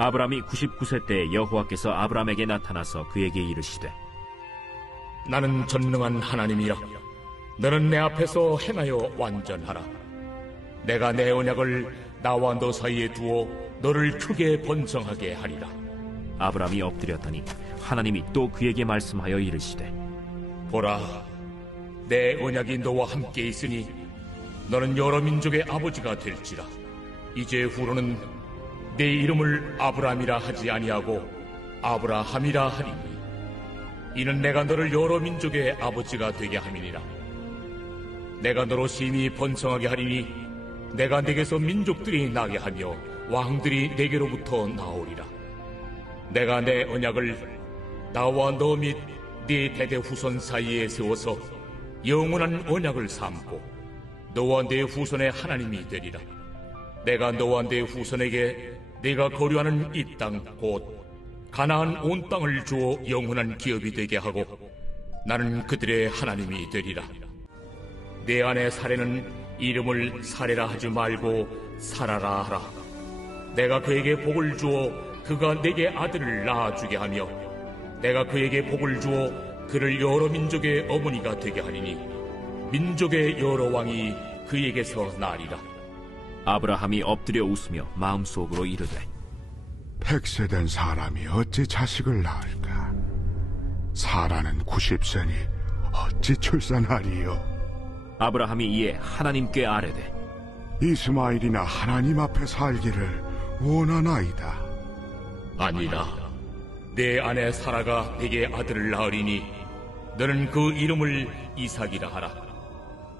아브라함이 99세 때에 여호와께서 아브라함에게 나타나서 그에게 이르시되 나는 전능한 하나님이라. 너는 내 앞에서 행하여 완전하라. 내가 내 언약을 나와 너 사이에 두어 너를 크게 번성하게 하리라. 아브라함이 엎드렸더니 하나님이 또 그에게 말씀하여 이르시되 보라, 내 언약이 너와 함께 있으니 너는 여러 민족의 아버지가 될지라. 이제 후로는 내 이름을 아브라함이라 하지 아니하고 아브라함이라 하리니 이는 내가 너를 여러 민족의 아버지가 되게 함이니라. 내가 너로 심히 번성하게 하리니 내가 네게서 민족들이 나게 하며 왕들이 네게로부터 나오리라. 내가 내 언약을 나와 너 및 네 대대 후손 사이에 세워서 영원한 언약을 삼고 너와 네 후손의 하나님이 되리라. 내가 너와 네 후손에게 네가 거류하는 이 땅 곧 가나안 온 땅을 주어 영원한 기업이 되게 하고 나는 그들의 하나님이 되리라. 내 아내 사레는 이름을 사레라 하지 말고 사라라 하라. 내가 그에게 복을 주어 그가 내게 아들을 낳아주게 하며 내가 그에게 복을 주어 그를 여러 민족의 어머니가 되게 하리니 민족의 여러 왕이 그에게서 나리라. 아브라함이 엎드려 웃으며 마음속으로 이르되 100세 된 사람이 어찌 자식을 낳을까? 사라는 90세니 어찌 출산하리요? 아브라함이 이에 하나님께 아뢰되 이스마엘이나 하나님 앞에 살기를 원하나이다. 아니라 내 아내 사라가 내게 아들을 낳으리니 너는 그 이름을 이삭이라 하라.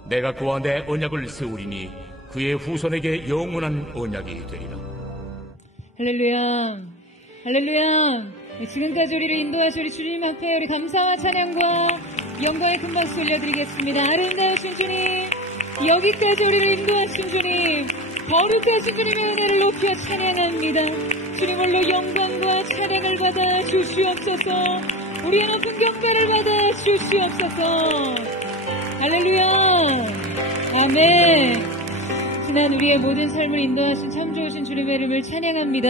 내가 그와 내 언약을 세우리니 그의 후손에게 영원한 언약이 되리라. 할렐루야, 할렐루야. 지금까지 우리를 인도하신 우리 주님 앞에 우리 감사와 찬양과 영광의 큰 박수 올려드리겠습니다. 아름다우신 주님, 여기까지 우리를 인도하신 주님, 거룩하신 주님의 은혜를 높여 찬양합니다. 주님 홀로 영광과 찬양을 받아 주시옵소서. 우리의 높은 경배를 받아 주시옵소서. 할렐루야, 아멘. 지난 우리의 모든 삶을 인도하신 참 좋으신 주님의 이름을 찬양합니다.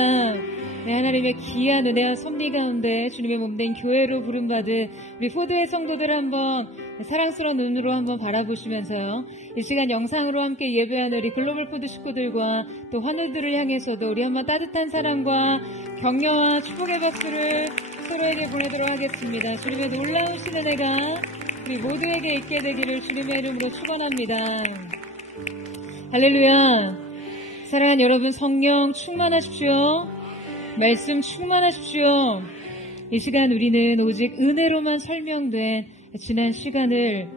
네, 하나님의 귀한 은혜와 섭리 가운데 주님의 몸된 교회로 부름받은 우리 포도의 성도들 한번 사랑스러운 눈으로 한번 바라보시면서요, 이 시간 영상으로 함께 예배하는 우리 글로벌 포도 식구들과 또 환우들을 향해서도 우리 한번 따뜻한 사랑과 격려와 축복의 박수를 서로에게 보내도록 하겠습니다. 주님의 놀라우신 은혜가 우리 모두에게 있게 되기를 주님의 이름으로 축원합니다. 할렐루야. 사랑하는 여러분, 성령 충만하십시오. 말씀 충만하십시오. 이 시간 우리는 오직 은혜로만 설명된 지난 시간을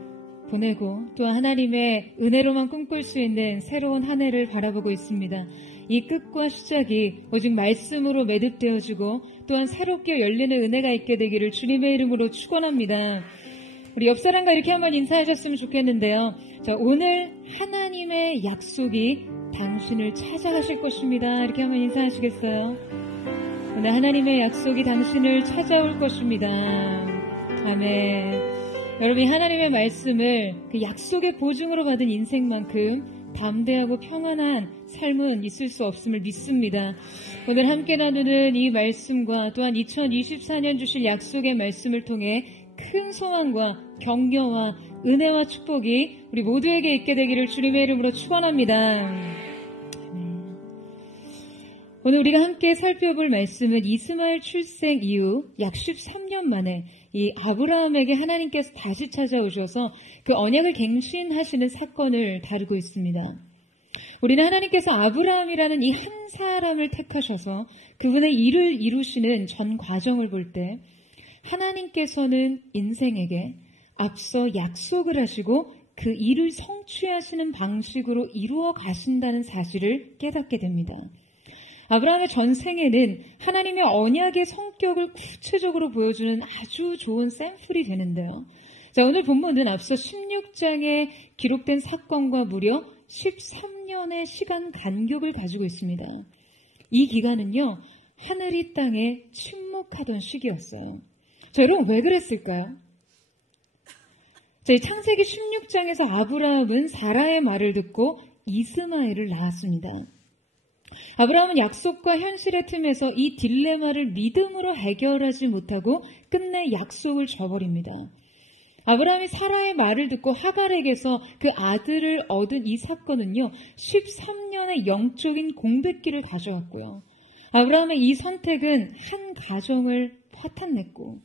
보내고 또 하나님의 은혜로만 꿈꿀 수 있는 새로운 한 해를 바라보고 있습니다. 이 끝과 시작이 오직 말씀으로 매듭되어지고 또한 새롭게 열리는 은혜가 있게 되기를 주님의 이름으로 축원합니다. 우리 옆 사람과 이렇게 한번 인사하셨으면 좋겠는데요. 자, 오늘 하나님의 약속이 당신을 찾아가실 것입니다. 이렇게 한번 인사하시겠어요? 오늘 하나님의 약속이 당신을 찾아올 것입니다. 아멘. 여러분이 하나님의 말씀을 그 약속의 보증으로 받은 인생만큼 담대하고 평안한 삶은 있을 수 없음을 믿습니다. 오늘 함께 나누는 이 말씀과 또한 2024년 주실 약속의 말씀을 통해 큰 소망과 격려와 은혜와 축복이 우리 모두에게 있게 되기를 주님의 이름으로 축원합니다. 오늘 우리가 함께 살펴볼 말씀은 이스마엘 출생 이후 약 13년 만에 이 아브라함에게 하나님께서 다시 찾아오셔서 그 언약을 갱신하시는 사건을 다루고 있습니다. 우리는 하나님께서 아브라함이라는 이 한 사람을 택하셔서 그분의 일을 이루시는 전 과정을 볼 때 하나님께서는 인생에게 앞서 약속을 하시고 그 일을 성취하시는 방식으로 이루어 가신다는 사실을 깨닫게 됩니다. 아브라함의 전생에는 하나님의 언약의 성격을 구체적으로 보여주는 아주 좋은 샘플이 되는데요. 자, 오늘 본문은 앞서 16장에 기록된 사건과 무려 13년의 시간 간격을 가지고 있습니다. 이 기간은요, 하늘이 땅에 침묵하던 시기였어요. 자, 여러분 왜 그랬을까요? 자, 창세기 16장에서 아브라함은 사라의 말을 듣고 이스마엘을 낳았습니다. 아브라함은 약속과 현실의 틈에서 이 딜레마를 믿음으로 해결하지 못하고 끝내 약속을 저버립니다. 아브라함이 사라의 말을 듣고 하갈에게서 그 아들을 얻은 이 사건은요, 13년의 영적인 공백기를 가져왔고요. 아브라함의 이 선택은 한 가정을 파탄냈고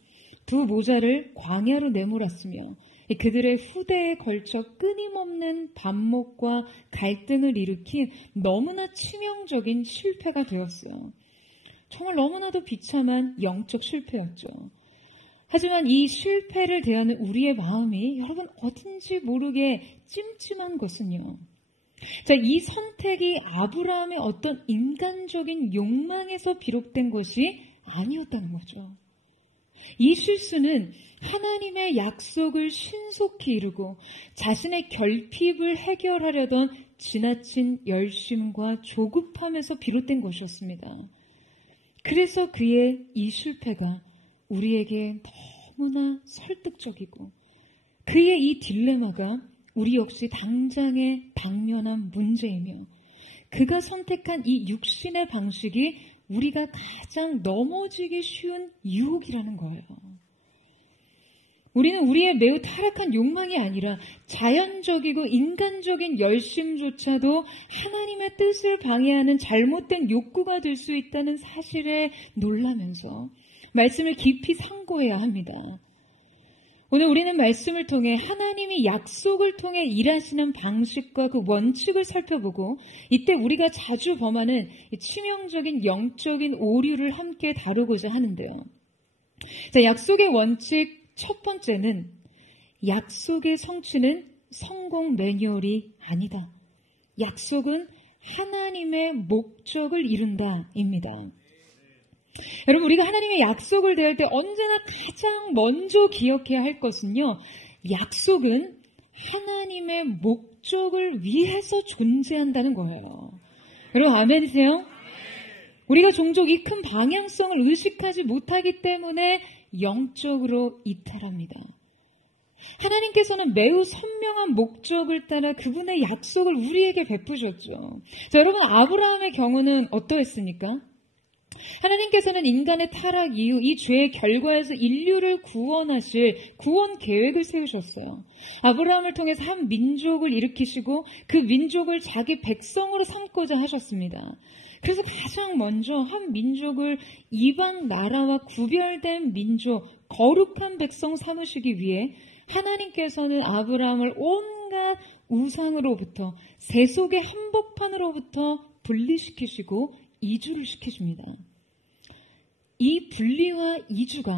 두 모자를 광야로 내몰았으며 그들의 후대에 걸쳐 끊임없는 반목과 갈등을 일으킨 너무나 치명적인 실패가 되었어요. 정말 너무나도 비참한 영적 실패였죠. 하지만 이 실패를 대하는 우리의 마음이 여러분 어딘지 모르게 찜찜한 것은요. 자, 이 선택이 아브라함의 어떤 인간적인 욕망에서 비롯된 것이 아니었다는 거죠. 이 실수는 하나님의 약속을 신속히 이루고 자신의 결핍을 해결하려던 지나친 열심과 조급함에서 비롯된 것이었습니다. 그래서 그의 이 실패가 우리에게 너무나 설득적이고 그의 이 딜레마가 우리 역시 당장에 당면한 문제이며 그가 선택한 이 육신의 방식이 우리가 가장 넘어지기 쉬운 유혹이라는 거예요. 우리는 우리의 매우 타락한 욕망이 아니라 자연적이고 인간적인 열심조차도 하나님의 뜻을 방해하는 잘못된 욕구가 될 수 있다는 사실에 놀라면서 말씀을 깊이 상고해야 합니다. 오늘 우리는 말씀을 통해 하나님이 약속을 통해 일하시는 방식과 그 원칙을 살펴보고 이때 우리가 자주 범하는 치명적인 영적인 오류를 함께 다루고자 하는데요. 자, 약속의 원칙 첫 번째는 약속의 성취는 성공 매뉴얼이 아니다. 약속은 하나님의 목적을 이룬다입니다. 여러분, 우리가 하나님의 약속을 대할 때 언제나 가장 먼저 기억해야 할 것은요, 약속은 하나님의 목적을 위해서 존재한다는 거예요. 여러분, 아멘이세요? 우리가 종종 이 큰 방향성을 의식하지 못하기 때문에 영적으로 이탈합니다. 하나님께서는 매우 선명한 목적을 따라 그분의 약속을 우리에게 베푸셨죠. 자, 여러분, 아브라함의 경우는 어떠했습니까? 하나님께서는 인간의 타락 이후 이 죄의 결과에서 인류를 구원하실 구원 계획을 세우셨어요. 아브라함을 통해서 한 민족을 일으키시고 그 민족을 자기 백성으로 삼고자 하셨습니다. 그래서 가장 먼저 한 민족을 이방 나라와 구별된 민족, 거룩한 백성 삼으시기 위해 하나님께서는 아브라함을 온갖 우상으로부터 세속의 한복판으로부터 분리시키시고 이주를 시키십니다. 이 분리와 이주가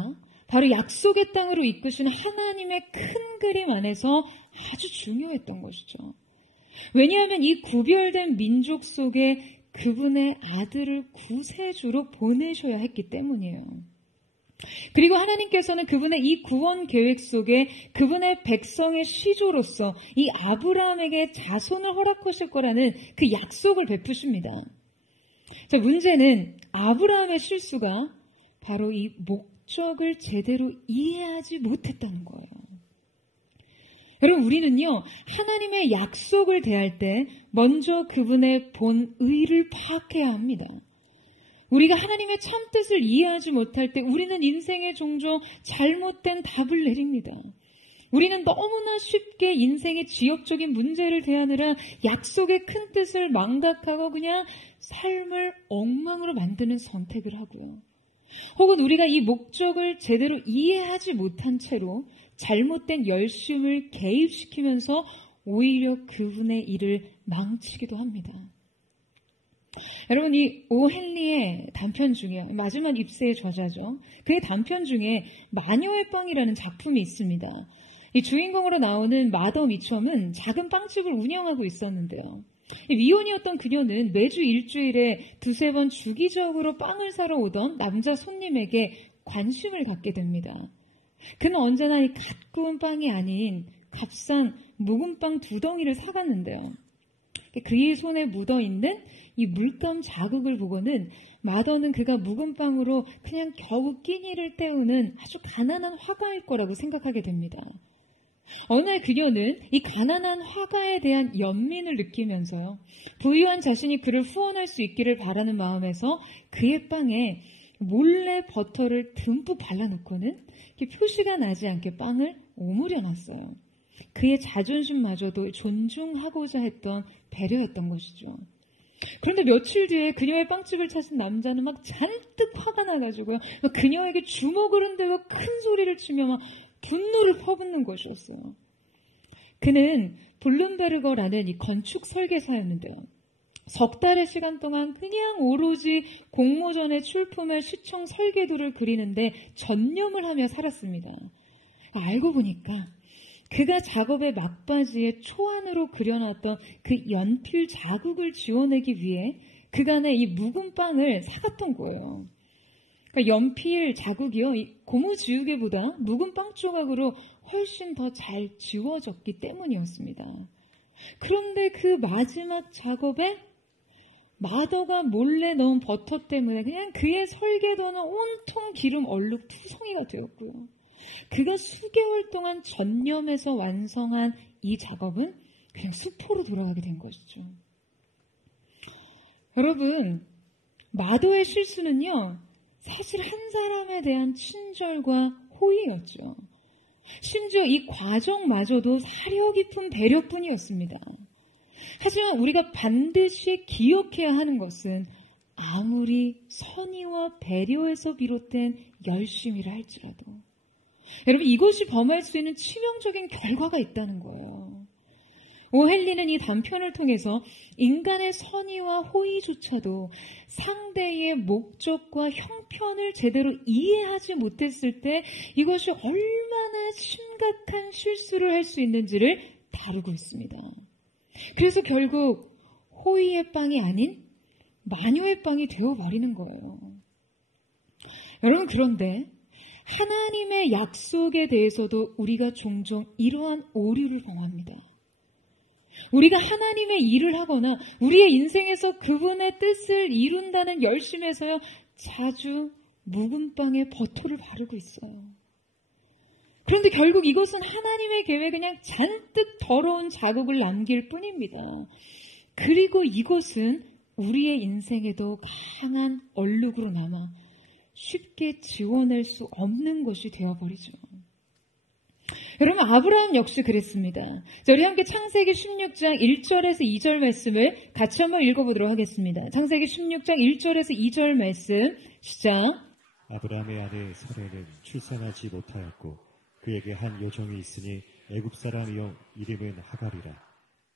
바로 약속의 땅으로 이끄신 하나님의 큰 그림 안에서 아주 중요했던 것이죠. 왜냐하면 이 구별된 민족 속에 그분의 아들을 구세주로 보내셔야 했기 때문이에요. 그리고 하나님께서는 그분의 이 구원 계획 속에 그분의 백성의 시조로서 이 아브라함에게 자손을 허락하실 거라는 그 약속을 베푸십니다. 자, 문제는 아브라함의 실수가 바로 이 목적을 제대로 이해하지 못했다는 거예요. 여러분, 우리는요, 하나님의 약속을 대할 때 먼저 그분의 본의를 파악해야 합니다. 우리가 하나님의 참뜻을 이해하지 못할 때 우리는 인생에 종종 잘못된 답을 내립니다. 우리는 너무나 쉽게 인생의 지역적인 문제를 대하느라 약속의 큰 뜻을 망각하고 그냥 삶을 엉망으로 만드는 선택을 하고요. 혹은 우리가 이 목적을 제대로 이해하지 못한 채로 잘못된 열심을 개입시키면서 오히려 그분의 일을 망치기도 합니다. 여러분, 이 오 헨리의 단편 중에 마지막 입세의 저자죠. 그의 단편 중에 마녀의 빵이라는 작품이 있습니다. 이 주인공으로 나오는 마더 미첨은 작은 빵집을 운영하고 있었는데요. 미혼이었던 그녀는 매주 일주일에 두세 번 주기적으로 빵을 사러 오던 남자 손님에게 관심을 갖게 됩니다. 그는 언제나 이 갓 구운 빵이 아닌 값싼 묵은 빵 2덩이를 사갔는데요. 그의 손에 묻어있는 이 물감 자국을 보고는 마더는 그가 묵은 빵으로 그냥 겨우 끼니를 때우는 아주 가난한 화가일 거라고 생각하게 됩니다. 어느 날 그녀는 이 가난한 화가에 대한 연민을 느끼면서요, 부유한 자신이 그를 후원할 수 있기를 바라는 마음에서 그의 빵에 몰래 버터를 듬뿍 발라놓고는 표시가 나지 않게 빵을 오므려 놨어요. 그의 자존심마저도 존중하고자 했던 배려였던 것이죠. 그런데 며칠 뒤에 그녀의 빵집을 찾은 남자는 막 잔뜩 화가 나가지고요, 그녀에게 주먹을 흔들고 큰 소리를 치며 막 분노를 퍼붓는 것이었어요. 그는 블룸베르거라는 이 건축 설계사였는데요, 석 달의 시간 동안 그냥 오로지 공모전에 출품할 시청 설계도를 그리는데 전념을 하며 살았습니다. 알고 보니까 그가 작업의 막바지에 초안으로 그려놨던 그 연필 자국을 지워내기 위해 그간의 이 묵은 빵을 사갔던 거예요. 그러니까 연필 자국이요, 이 고무 지우개보다 묵은 빵 조각으로 훨씬 더 잘 지워졌기 때문이었습니다. 그런데 그 마지막 작업에 마더가 몰래 넣은 버터 때문에 그냥 그의 설계도는 온통 기름 얼룩 투성이가 되었고요. 그가 수개월 동안 전념해서 완성한 이 작업은 그냥 수포로 돌아가게 된 것이죠. 여러분, 마더의 실수는요, 사실 한 사람에 대한 친절과 호의였죠. 심지어 이 과정마저도 사려 깊은 배려뿐이었습니다. 하지만 우리가 반드시 기억해야 하는 것은 아무리 선의와 배려에서 비롯된 열심이라 할지라도 여러분, 이것이 범할 수 있는 치명적인 결과가 있다는 거예요. 오헨리는 이 단편을 통해서 인간의 선의와 호의조차도 상대의 목적과 형편을 제대로 이해하지 못했을 때 이것이 얼마나 심각한 실수를 할 수 있는지를 다루고 있습니다. 그래서 결국 호의의 빵이 아닌 마녀의 빵이 되어버리는 거예요. 여러분, 그런데 하나님의 약속에 대해서도 우리가 종종 이러한 오류를 범합니다. 우리가 하나님의 일을 하거나 우리의 인생에서 그분의 뜻을 이룬다는 열심에서요, 자주 묵은 빵에 버터를 바르고 있어요. 그런데 결국 이것은 하나님의 계획에 그냥 잔뜩 더러운 자국을 남길 뿐입니다. 그리고 이것은 우리의 인생에도 강한 얼룩으로 남아 쉽게 지워낼 수 없는 것이 되어버리죠. 여러분, 아브라함 역시 그랬습니다. 자, 우리 함께 창세기 16장 1절에서 2절 말씀을 같이 한번 읽어보도록 하겠습니다. 창세기 16장 1절에서 2절 말씀 시작. 아브라함의 아내 사레는 출산하지 못하였고 그에게 한 요정이 있으니 애굽 사람이요 이름은 하갈이라.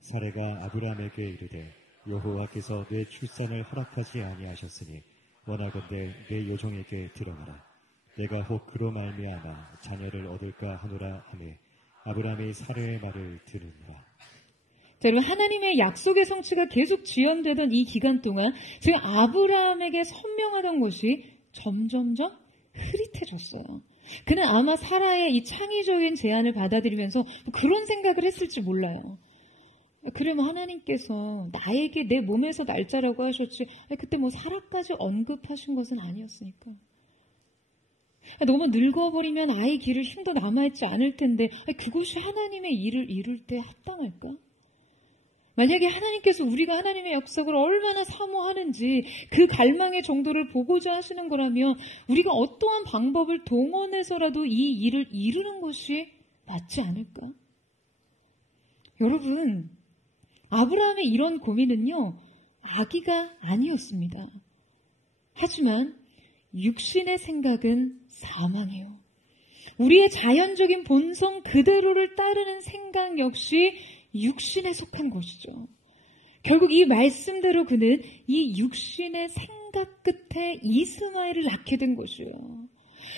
사레가 아브라함에게 이르되 여호와께서 내 출산을 허락하지 아니하셨으니 원하건대 내 요정에게 들어가라. 내가 혹 그로 말미암아 자녀를 얻을까 하노라 하매 아브라함이 사레의 말을 들으니라. 자, 여러분, 하나님의 약속의 성취가 계속 지연되던 이 기간 동안 지금 아브라함에게 선명하던 것이 점점점 흐릿해졌어요. 그는 아마 사라의 이 창의적인 제안을 받아들이면서 그런 생각을 했을지 몰라요. 그래, 하나님께서 나에게 내 몸에서 날짜라고 하셨지, 그때 사라까지 언급하신 것은 아니었으니까. 너무 늙어버리면 아이 기를 힘도 남아있지 않을 텐데 그것이 하나님의 일을 이룰 때 합당할까? 만약에 하나님께서 우리가 하나님의 약속을 얼마나 사모하는지 그 갈망의 정도를 보고자 하시는 거라면 우리가 어떠한 방법을 동원해서라도 이 일을 이루는 것이 맞지 않을까? 여러분, 아브라함의 이런 고민은요, 악의가 아니었습니다. 하지만 육신의 생각은 사망이에요. 우리의 자연적인 본성 그대로를 따르는 생각 역시 육신에 속한 것이죠. 결국 이 말씀대로 그는 이 육신의 생각 끝에 이스마엘을 낳게 된 것이에요.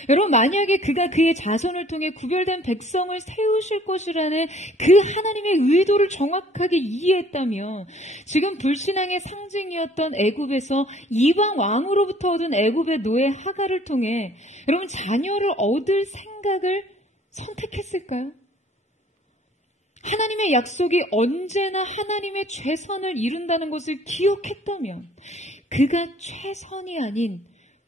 여러분, 만약에 그가 그의 자손을 통해 구별된 백성을 세우실 것이라는 그 하나님의 의도를 정확하게 이해했다면 지금 불신앙의 상징이었던 애굽에서 이방 왕으로부터 얻은 애굽의 노예 하갈을 통해 여러분 자녀를 얻을 생각을 선택했을까요? 하나님의 약속이 언제나 하나님의 최선을 이룬다는 것을 기억했다면 그가 최선이 아닌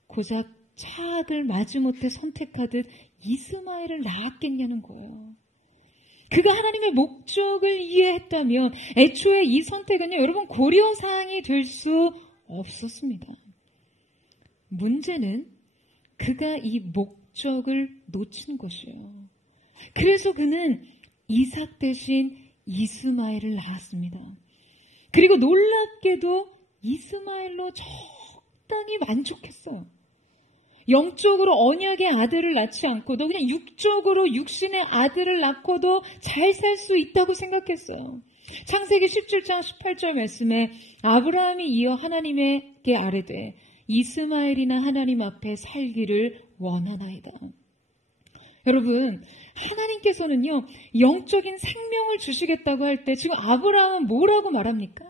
고작 차악을 마지못해 선택하듯 이스마엘을 낳았겠냐는 거예요. 그가 하나님의 목적을 이해했다면 애초에 이 선택은요, 여러분 고려사항이 될 수 없었습니다. 문제는 그가 이 목적을 놓친 것이에요. 그래서 그는 이삭 대신 이스마엘을 낳았습니다. 그리고 놀랍게도 이스마엘로 적당히 만족했어요. 영적으로 언약의 아들을 낳지 않고도 그냥 육적으로 육신의 아들을 낳고도 잘 살 수 있다고 생각했어요. 창세기 17장 18절 말씀에 아브라함이 이어 하나님에게 아뢰되 이스마엘이나 하나님 앞에 살기를 원하나이다. 여러분, 하나님께서는요, 영적인 생명을 주시겠다고 할 때 지금 아브라함은 뭐라고 말합니까?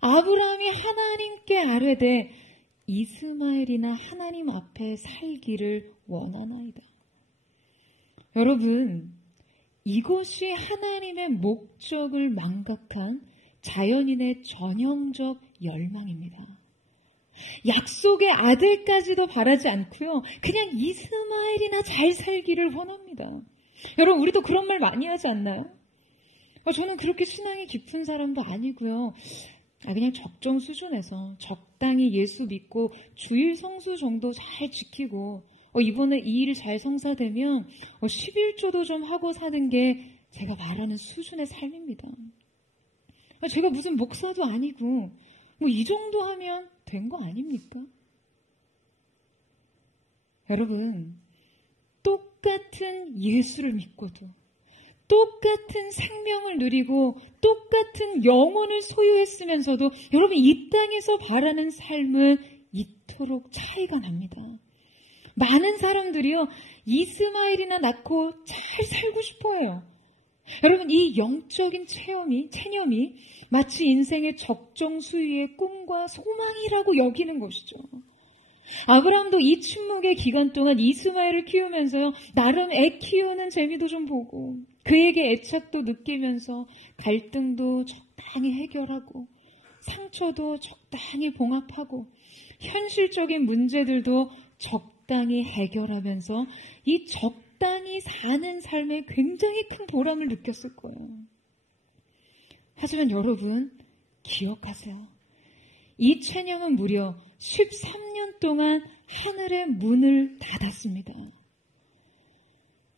아브라함이 하나님께 아뢰되 이스마엘이나 하나님 앞에 살기를 원하나이다. 여러분, 이것이 하나님의 목적을 망각한 자연인의 전형적 열망입니다. 약속의 아들까지도 바라지 않고요, 그냥 이스마엘이나 잘 살기를 원합니다. 여러분, 우리도 그런 말 많이 하지 않나요? 저는 그렇게 신앙이 깊은 사람도 아니고요, 그냥 적정 수준에서 적당히 예수 믿고 주일 성수 정도 잘 지키고 이번에 이 일 잘 성사되면 11조도 좀 하고 사는 게 제가 말하는 수준의 삶입니다. 제가 무슨 목사도 아니고 이 정도 하면 된 거 아닙니까? 여러분, 똑같은 예수를 믿고도 똑같은 생명을 누리고 똑같은 영혼을 소유했으면서도 여러분 이 땅에서 바라는 삶은 이토록 차이가 납니다. 많은 사람들이요, 이스마엘이나 낳고 잘 살고 싶어해요. 여러분, 이 영적인 체념이 마치 인생의 적정 수위의 꿈과 소망이라고 여기는 것이죠. 아브라함도 이 침묵의 기간 동안 이스마엘을 키우면서요, 나름 애 키우는 재미도 좀 보고 그에게 애착도 느끼면서 갈등도 적당히 해결하고 상처도 적당히 봉합하고 현실적인 문제들도 적당히 해결하면서 이 적당히 사는 삶에 굉장히 큰 보람을 느꼈을 거예요. 하지만 여러분, 기억하세요. 이 체념은 무려 13년 동안 하늘의 문을 닫았습니다.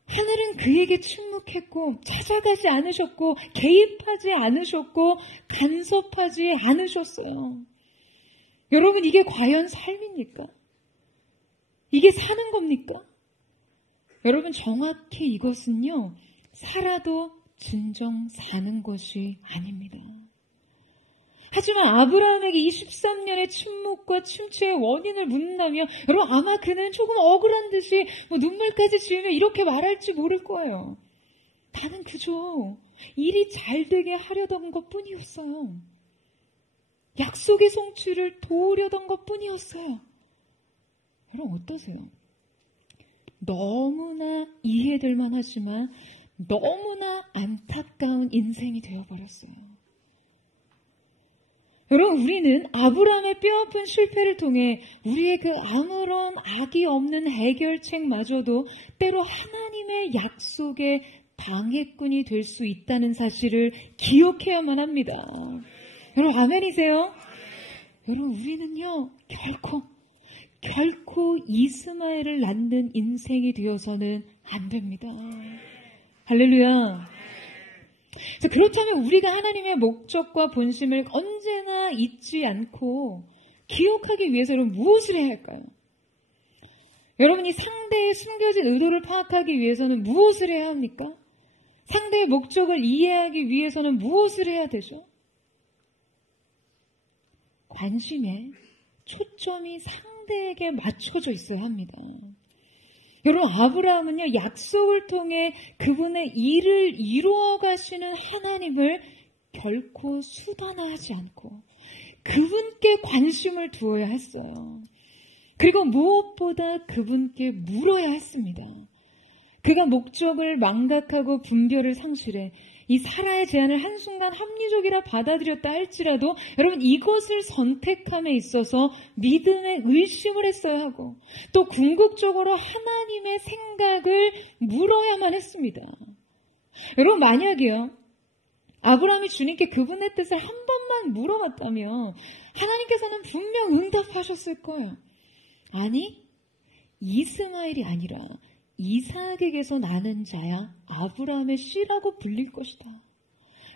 하늘은 그에게 침묵했고 찾아가지 않으셨고 개입하지 않으셨고 간섭하지 않으셨어요. 여러분, 이게 과연 삶입니까? 이게 사는 겁니까? 여러분, 정확히 이것은요, 살아도 진정 사는 것이 아닙니다. 하지만 아브라함에게 이 13년의 침묵과 침체의 원인을 묻는다면 여러분, 아마 그는 조금 억울한 듯이 눈물까지 지으며 이렇게 말할지 모를 거예요. 나는 그저 일이 잘 되게 하려던 것뿐이었어요. 약속의 성취를 도우려던 것뿐이었어요. 여러분, 어떠세요? 너무나 이해될 만하지만 너무나 안타까운 인생이 되어버렸어요. 여러분, 우리는 아브라함의 뼈아픈 실패를 통해 우리의 그 아무런 악이 없는 해결책마저도 때로 하나님의 약속의 방해꾼이 될 수 있다는 사실을 기억해야만 합니다. 여러분, 아멘이세요? 여러분, 우리는요, 결코 이스마엘을 낳는 인생이 되어서는 안 됩니다. 할렐루야. 그렇다면 우리가 하나님의 목적과 본심을 언제나 잊지 않고 기억하기 위해서는 무엇을 해야 할까요? 여러분이 상대의 숨겨진 의도를 파악하기 위해서는 무엇을 해야 합니까? 상대의 목적을 이해하기 위해서는 무엇을 해야 되죠? 관심의 초점이 상대에게 맞춰져 있어야 합니다. 여러분, 아브라함은요, 약속을 통해 그분의 일을 이루어 가시는 하나님을 결코 수단화하지 않고 그분께 관심을 두어야 했어요. 그리고 무엇보다 그분께 물어야 했습니다. 그가 목적을 망각하고 분별을 상실해 이 사라의 제안을 한순간 합리적이라 받아들였다 할지라도 여러분, 이것을 선택함에 있어서 믿음의 의심을 했어야 하고 또 궁극적으로 하나님의 생각을 물어야만 했습니다. 여러분, 만약에요, 아브라함이 주님께 그분의 뜻을 한 번만 물어봤다면 하나님께서는 분명 응답하셨을 거예요. 아니, 이스마엘이 아니라 이삭에게서 나는 자야 아브라함의 씨라고 불릴 것이다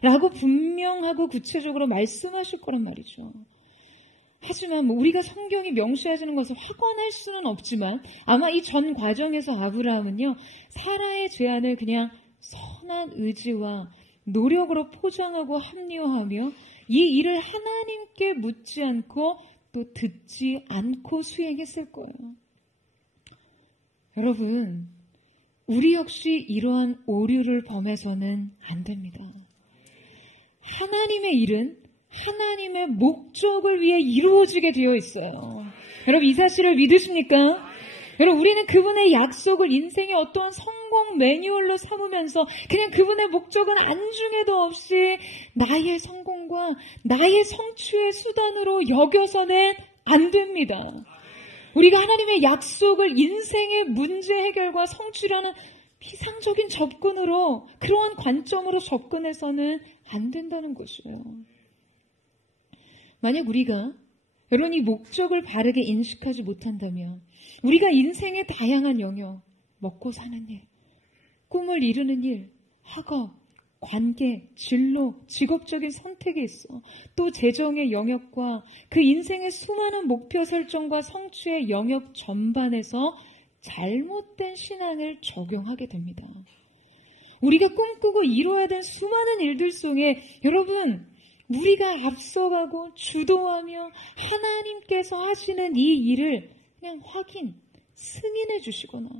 라고 분명하고 구체적으로 말씀하실 거란 말이죠. 하지만 우리가 성경이 명시하시는 것을 확언할 수는 없지만 아마 이 전 과정에서 아브라함은요, 사라의 제안을 그냥 선한 의지와 노력으로 포장하고 합리화하며 이 일을 하나님께 묻지 않고 또 듣지 않고 수행했을 거예요. 여러분, 우리 역시 이러한 오류를 범해서는 안 됩니다. 하나님의 일은 하나님의 목적을 위해 이루어지게 되어 있어요. 여러분, 이 사실을 믿으십니까? 여러분, 우리는 그분의 약속을 인생의 어떠한 성공 매뉴얼로 삼으면서 그냥 그분의 목적은 안중에도 없이 나의 성공과 나의 성취의 수단으로 여겨서는 안 됩니다. 우리가 하나님의 약속을 인생의 문제 해결과 성취라는 피상적인 접근으로, 그러한 관점으로 접근해서는 안 된다는 것이에요. 만약 우리가 여러분 이 목적을 바르게 인식하지 못한다면 우리가 인생의 다양한 영역, 먹고 사는 일, 꿈을 이루는 일, 학업, 관계, 진로, 직업적인 선택이 있어. 또 재정의 영역과 그 인생의 수많은 목표 설정과 성취의 영역 전반에서 잘못된 신앙을 적용하게 됩니다. 우리가 꿈꾸고 이루어야 될 수많은 일들 속에 여러분, 우리가 앞서가고 주도하며 하나님께서 하시는 이 일을 그냥 확인, 승인해 주시거나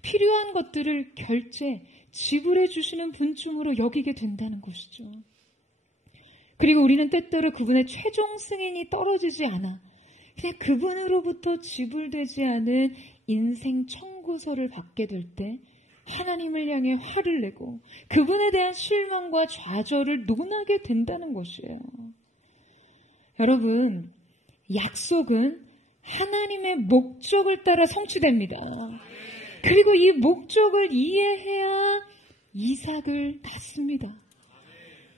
필요한 것들을 결제, 지불해 주시는 분쯤으로 여기게 된다는 것이죠. 그리고 우리는 때때로 그분의 최종 승인이 떨어지지 않아 그냥 그분으로부터 지불되지 않은 인생 청구서를 받게 될 때 하나님을 향해 화를 내고 그분에 대한 실망과 좌절을 논하게 된다는 것이에요. 여러분, 약속은 하나님의 목적을 따라 성취됩니다. 그리고 이 목적을 이해해야 이삭을 갖습니다.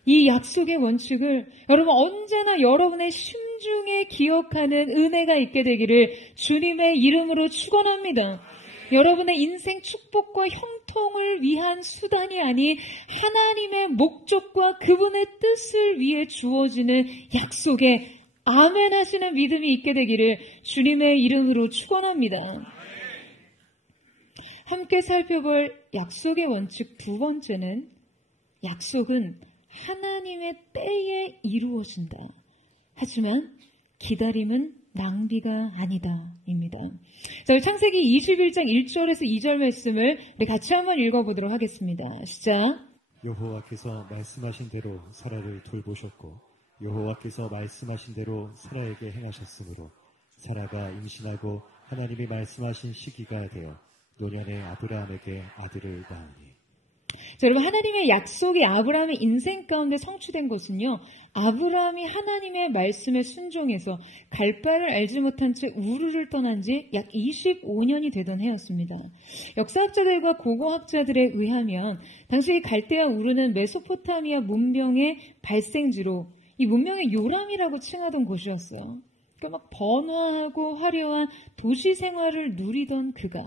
이 약속의 원칙을 여러분 언제나 여러분의 심중에 기억하는 은혜가 있게 되기를 주님의 이름으로 축원합니다. 여러분의 인생 축복과 형통을 위한 수단이 아닌 하나님의 목적과 그분의 뜻을 위해 주어지는 약속에 아멘 하시는 믿음이 있게 되기를 주님의 이름으로 축원합니다. 함께 살펴볼 약속의 원칙 두 번째는 약속은 하나님의 때에 이루어진다. 하지만 기다림은 낭비가 아니다 입니다. 자, 창세기 21장 1절에서 2절 말씀을 우리 같이 한번 읽어보도록 하겠습니다. 시작. 여호와께서 말씀하신 대로 사라를 돌보셨고 여호와께서 말씀하신 대로 사라에게 행하셨으므로 사라가 임신하고 하나님이 말씀하신 시기가 되어 노년에 아브라함에게 아들을 낳으니. 자, 여러분, 하나님의 약속이 아브라함의 인생 가운데 성취된 것은요, 아브라함이 하나님의 말씀에 순종해서 갈 바를 알지 못한 채 우르를 떠난 지 약 25년이 되던 해였습니다. 역사학자들과 고고학자들에 의하면 당시 갈대아 우르는 메소포타미아 문명의 발생지로 이 문명의 요람이라고 칭하던 곳이었어요. 그러니까 막 번화하고 화려한 도시 생활을 누리던 그가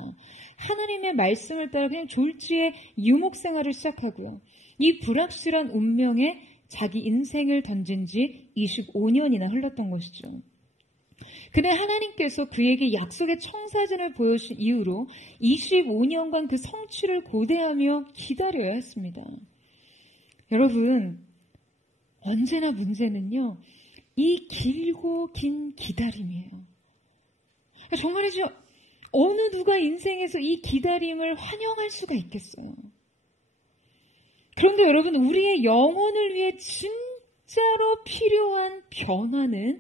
하나님의 말씀을 따라 그냥 졸지에 유목 생활을 시작하고요. 이 불확실한 운명에 자기 인생을 던진 지 25년이나 흘렀던 것이죠. 그런데 하나님께서 그에게 약속의 청사진을 보여주신 이후로 25년간 그 성취를 고대하며 기다려야 했습니다. 여러분, 언제나 문제는요, 이 길고 긴 기다림이에요. 정말이죠. 어느 누가 인생에서 이 기다림을 환영할 수가 있겠어요. 그런데 여러분, 우리의 영혼을 위해 진짜로 필요한 변화는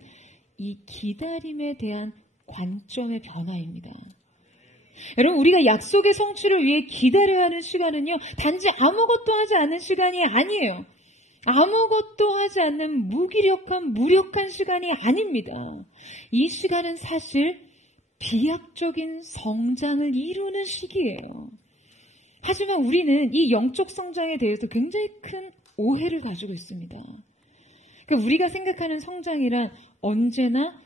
이 기다림에 대한 관점의 변화입니다. 여러분, 우리가 약속의 성취를 위해 기다려야 하는 시간은요, 단지 아무것도 하지 않는 시간이 아니에요. 아무것도 하지 않는 무력한 시간이 아닙니다. 이 시간은 사실 비약적인 성장을 이루는 시기예요. 하지만 우리는 이 영적 성장에 대해서 굉장히 큰 오해를 가지고 있습니다. 그러니까 우리가 생각하는 성장이란 언제나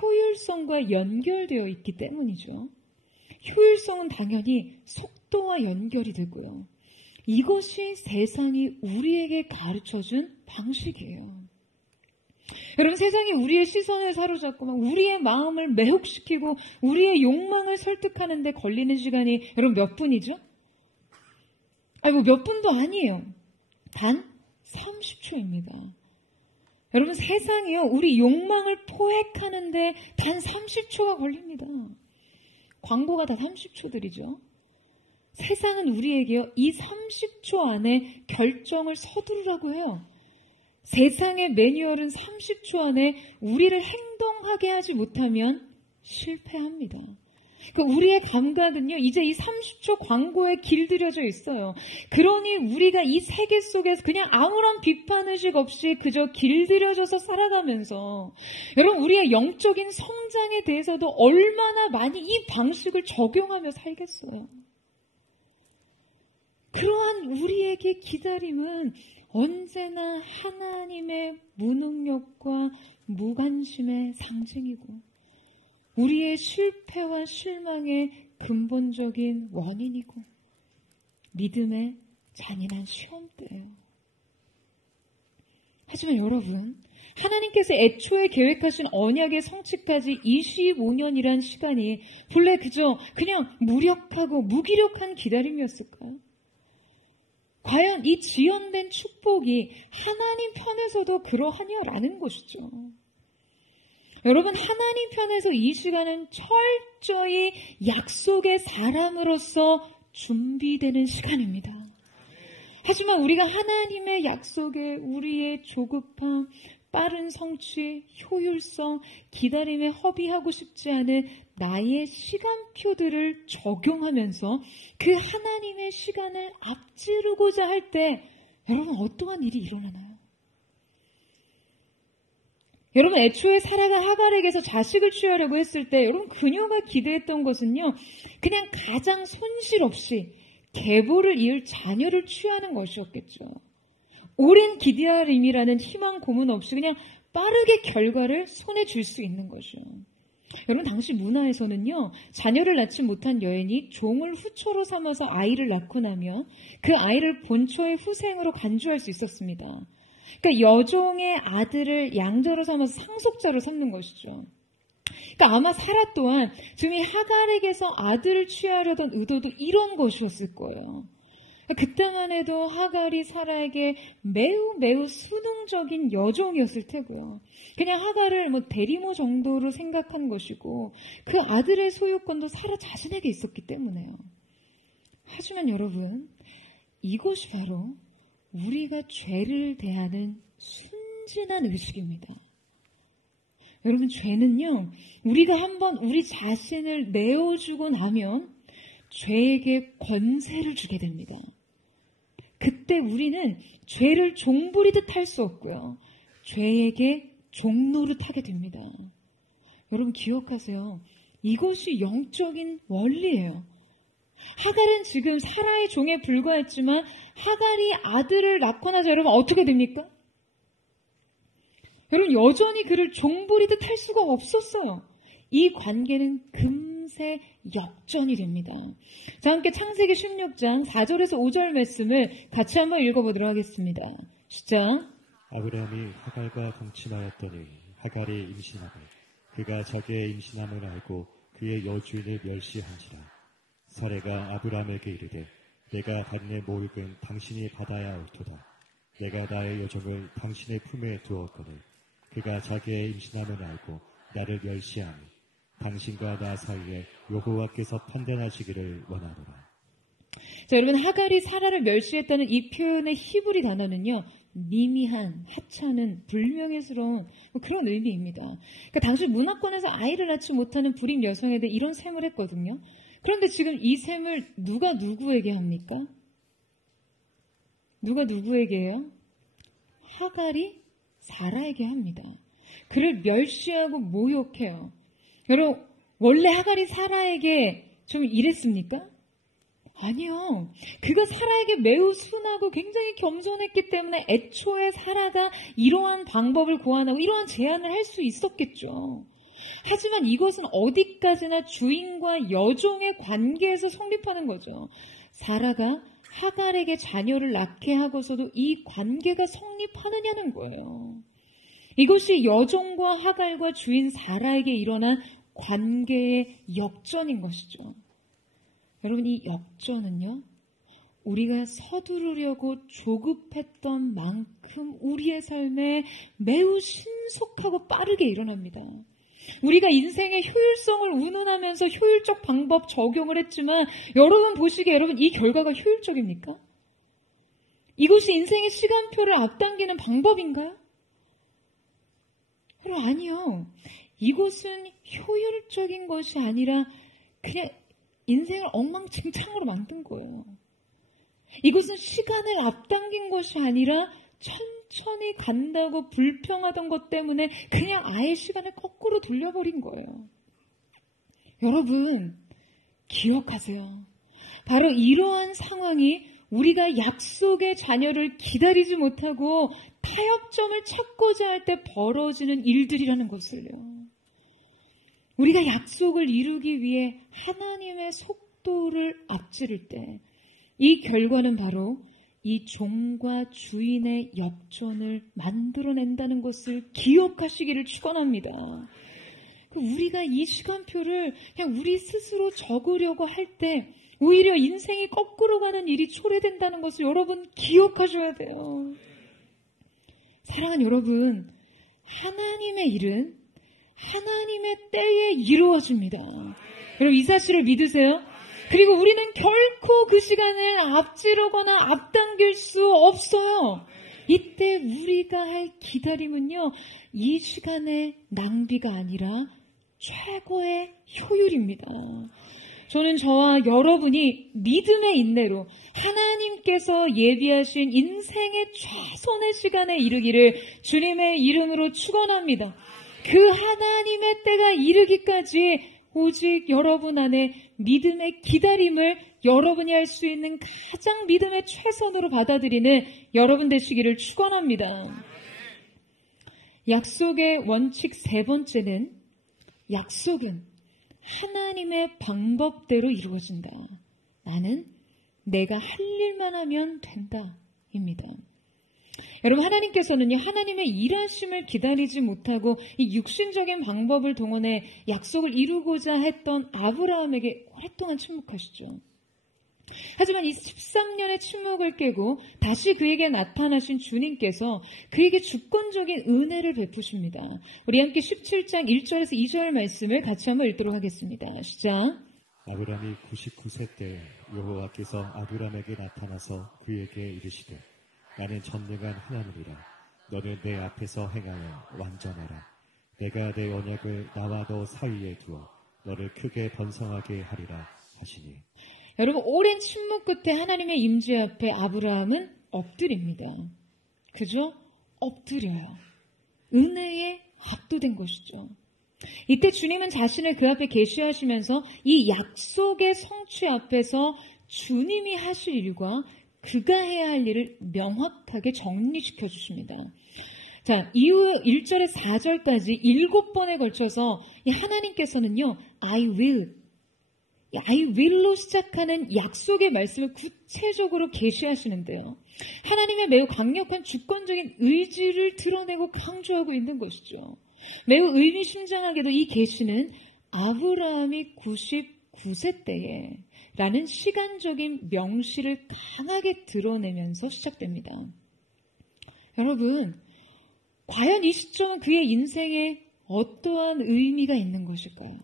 효율성과 연결되어 있기 때문이죠. 효율성은 당연히 속도와 연결이 되고요. 이것이 세상이 우리에게 가르쳐준 방식이에요. 여러분, 세상이 우리의 시선을 사로잡고 우리의 마음을 매혹시키고 우리의 욕망을 설득하는 데 걸리는 시간이 여러분 몇 분이죠? 몇 분도 아니에요. 단 30초입니다. 여러분, 세상이요, 우리 욕망을 포획하는데 단 30초가 걸립니다. 광고가 다 30초들이죠. 세상은 우리에게요, 이 30초 안에 결정을 서두르라고 해요. 세상의 매뉴얼은 30초 안에 우리를 행동하게 하지 못하면 실패합니다. 우리의 감각은요, 이제 이 30초 광고에 길들여져 있어요. 그러니 우리가 이 세계 속에서 그냥 아무런 비판의식 없이 그저 길들여져서 살아가면서 여러분, 우리의 영적인 성장에 대해서도 얼마나 많이 이 방식을 적용하며 살겠어요. 그러한 우리에게 기다림은 언제나 하나님의 무능력과 무관심의 상징이고 우리의 실패와 실망의 근본적인 원인이고 믿음의 잔인한 시험대예요. 하지만 여러분, 하나님께서 애초에 계획하신 언약의 성취까지 25년이란 시간이 본래 그냥 무력하고 무기력한 기다림이었을까요? 과연 이 지연된 축복이 하나님 편에서도 그러하냐라는 것이죠. 여러분, 하나님 편에서 이 시간은 철저히 약속의 사람으로서 준비되는 시간입니다. 하지만 우리가 하나님의 약속에 우리의 조급함, 빠른 성취, 효율성, 기다림에 허비하고 싶지 않은 나의 시간표들을 적용하면서 그 하나님의 시간을 앞지르고자 할 때 여러분, 어떠한 일이 일어나나요? 여러분, 애초에 사라가 하갈에게서 자식을 취하려고 했을 때 여러분, 그녀가 기대했던 것은요, 그냥 가장 손실 없이 계보를 이을 자녀를 취하는 것이었겠죠. 오랜 기다림이라는 희망 고문 없이 그냥 빠르게 결과를 손에 줄 수 있는 거죠. 여러분, 당시 문화에서는요, 자녀를 낳지 못한 여인이 종을 후처로 삼아서 아이를 낳고 나면 그 아이를 본처의 후생으로 간주할 수 있었습니다. 그러니까 여종의 아들을 양자로 삼아서 상속자로 삼는 것이죠. 그러니까 아마 사라 또한 지금 이 하갈에게서 아들을 취하려던 의도도 이런 것이었을 거예요. 그때만 해도 하갈이 사라에게 매우 수능적인 여종이었을 테고요. 그냥 하갈을 대리모 정도로 생각한 것이고 그 아들의 소유권도 사라 자신에게 있었기 때문에요. 하지만 여러분, 이것이 바로 우리가 죄를 대하는 순진한 의식입니다. 여러분, 죄는요, 우리가 한번 우리 자신을 내어주고 나면 죄에게 권세를 주게 됩니다. 그때 우리는 죄를 종부리듯 할 수 없고요. 죄에게 종노릇하게 됩니다. 여러분, 기억하세요. 이것이 영적인 원리예요. 하갈은 지금 사라의 종에 불과했지만 하갈이 아들을 낳고 나서 여러분 어떻게 됩니까? 여러분, 여전히 그를 종부리듯 할 수가 없었어요. 이 관계는 금세 역전이 됩니다. 자, 함께 창세기 16장 4절에서 5절 말씀을 같이 한번 읽어보도록 하겠습니다. 시작. 아브라함이 하갈과 동침하였더니 하갈이 임신하되 그가 자기의 임신함을 알고 그의 여주인을 멸시한지라. 사레가 아브라함에게 이르되 내가 받는 모육은 당신이 받아야 옳도다. 내가 나의 여종을 당신의 품에 두었거늘 그가 자기의 임신함을 알고 나를 멸시하니 당신과 나 사이에 여호와께서 판단하시기를 원하노라. 자, 여러분, 하갈이 사라를 멸시했다는 이 표현의 히브리 단어는요, 미미한, 하찮은, 불명예스러운 그런 의미입니다. 그러니까 당시 문화권에서 아이를 낳지 못하는 불임 여성에 대해 이런 셈을 했거든요. 그런데 지금 이 셈을 누가 누구에게 합니까? 누가 누구에게 해요? 하갈이 사라에게 합니다. 그를 멸시하고 모욕해요. 여러분, 원래 하갈이 사라에게 좀 이랬습니까? 아니요. 그가 사라에게 매우 순하고 굉장히 겸손했기 때문에 애초에 사라가 이러한 방법을 고안하고 이러한 제안을 할 수 있었겠죠. 하지만 이것은 어디까지나 주인과 여종의 관계에서 성립하는 거죠. 사라가 하갈에게 자녀를 낳게 하고서도 이 관계가 성립하느냐는 거예요. 이것이 여종과 하갈과 주인 사라에게 일어난 관계의 역전인 것이죠. 여러분, 이 역전은요, 우리가 서두르려고 조급했던 만큼 우리의 삶에 매우 신속하고 빠르게 일어납니다. 우리가 인생의 효율성을 운운하면서 효율적 방법 적용을 했지만 여러분 보시기에 여러분 이 결과가 효율적입니까? 이것이 인생의 시간표를 앞당기는 방법인가요? 여러분, 아니요. 이것은 효율적인 것이 아니라 그냥 인생을 엉망진창으로 만든 거예요. 이것은 시간을 앞당긴 것이 아니라 천천히 간다고 불평하던 것 때문에 그냥 아예 시간을 거꾸로 돌려버린 거예요. 여러분, 기억하세요. 바로 이러한 상황이 우리가 약속의 자녀를 기다리지 못하고 타협점을 찾고자 할 때 벌어지는 일들이라는 것을요. 우리가 약속을 이루기 위해 하나님의 속도를 앞지를 때 이 결과는 바로 이 종과 주인의 역전을 만들어낸다는 것을 기억하시기를 축원합니다. 우리가 이 시간표를 그냥 우리 스스로 적으려고 할 때 오히려 인생이 거꾸로 가는 일이 초래된다는 것을 여러분 기억하셔야 돼요. 사랑하는 여러분, 하나님의 일은 하나님의 때에 이루어집니다. 여러분, 이 사실을 믿으세요? 그리고 우리는 결코 그 시간을 앞지르거나 앞당길 수 없어요. 이때 우리가 할 기다림은요, 이 시간의 낭비가 아니라 최고의 효율입니다. 저는 저와 여러분이 믿음의 인내로 하나님께서 예비하신 인생의 최선의 시간에 이르기를 주님의 이름으로 축원합니다. 그 하나님의 때가 이르기까지 오직 여러분 안에 믿음의 기다림을 여러분이 할 수 있는 가장 믿음의 최선으로 받아들이는 여러분 되시기를 축원합니다. 약속의 원칙 세 번째는 약속은 하나님의 방법대로 이루어진다. 나는 내가 할 일만 하면 된다. 입니다. 여러분, 하나님께서는요, 하나님의 일하심을 기다리지 못하고 이 육신적인 방법을 동원해 약속을 이루고자 했던 아브라함에게 오랫동안 침묵하시죠. 하지만 이 13년의 침묵을 깨고 다시 그에게 나타나신 주님께서 그에게 주권적인 은혜를 베푸십니다. 우리 함께 17장 1절에서 2절 말씀을 같이 한번 읽도록 하겠습니다. 시작. 아브라함이 99세 때 여호와께서 아브라함에게 나타나서 그에게 이르시되 나는 전능한 하나님이라. 너는 내 앞에서 행하여 완전하라. 내가 내 언약을 나와 너 사이에 두어 너를 크게 번성하게 하리라 하시니. 여러분, 오랜 침묵 끝에 하나님의 임재 앞에 아브라함은 엎드립니다. 그죠? 엎드려요. 은혜에 압도된 것이죠. 이때 주님은 자신을 그 앞에 계시하시면서 이 약속의 성취 앞에서 주님이 하실 일과 그가 해야 할 일을 명확하게 정리시켜 주십니다. 자, 이후 1절에서 4절까지 7번에 걸쳐서 하나님께서는요, I will로 시작하는 약속의 말씀을 구체적으로 계시하시는데요. 하나님의 매우 강력한 주권적인 의지를 드러내고 강조하고 있는 것이죠. 매우 의미심장하게도 이 계시는 아브라함이 99세 때에 라는 시간적인 명시를 강하게 드러내면서 시작됩니다. 여러분, 과연 이 시점은 그의 인생에 어떠한 의미가 있는 것일까요?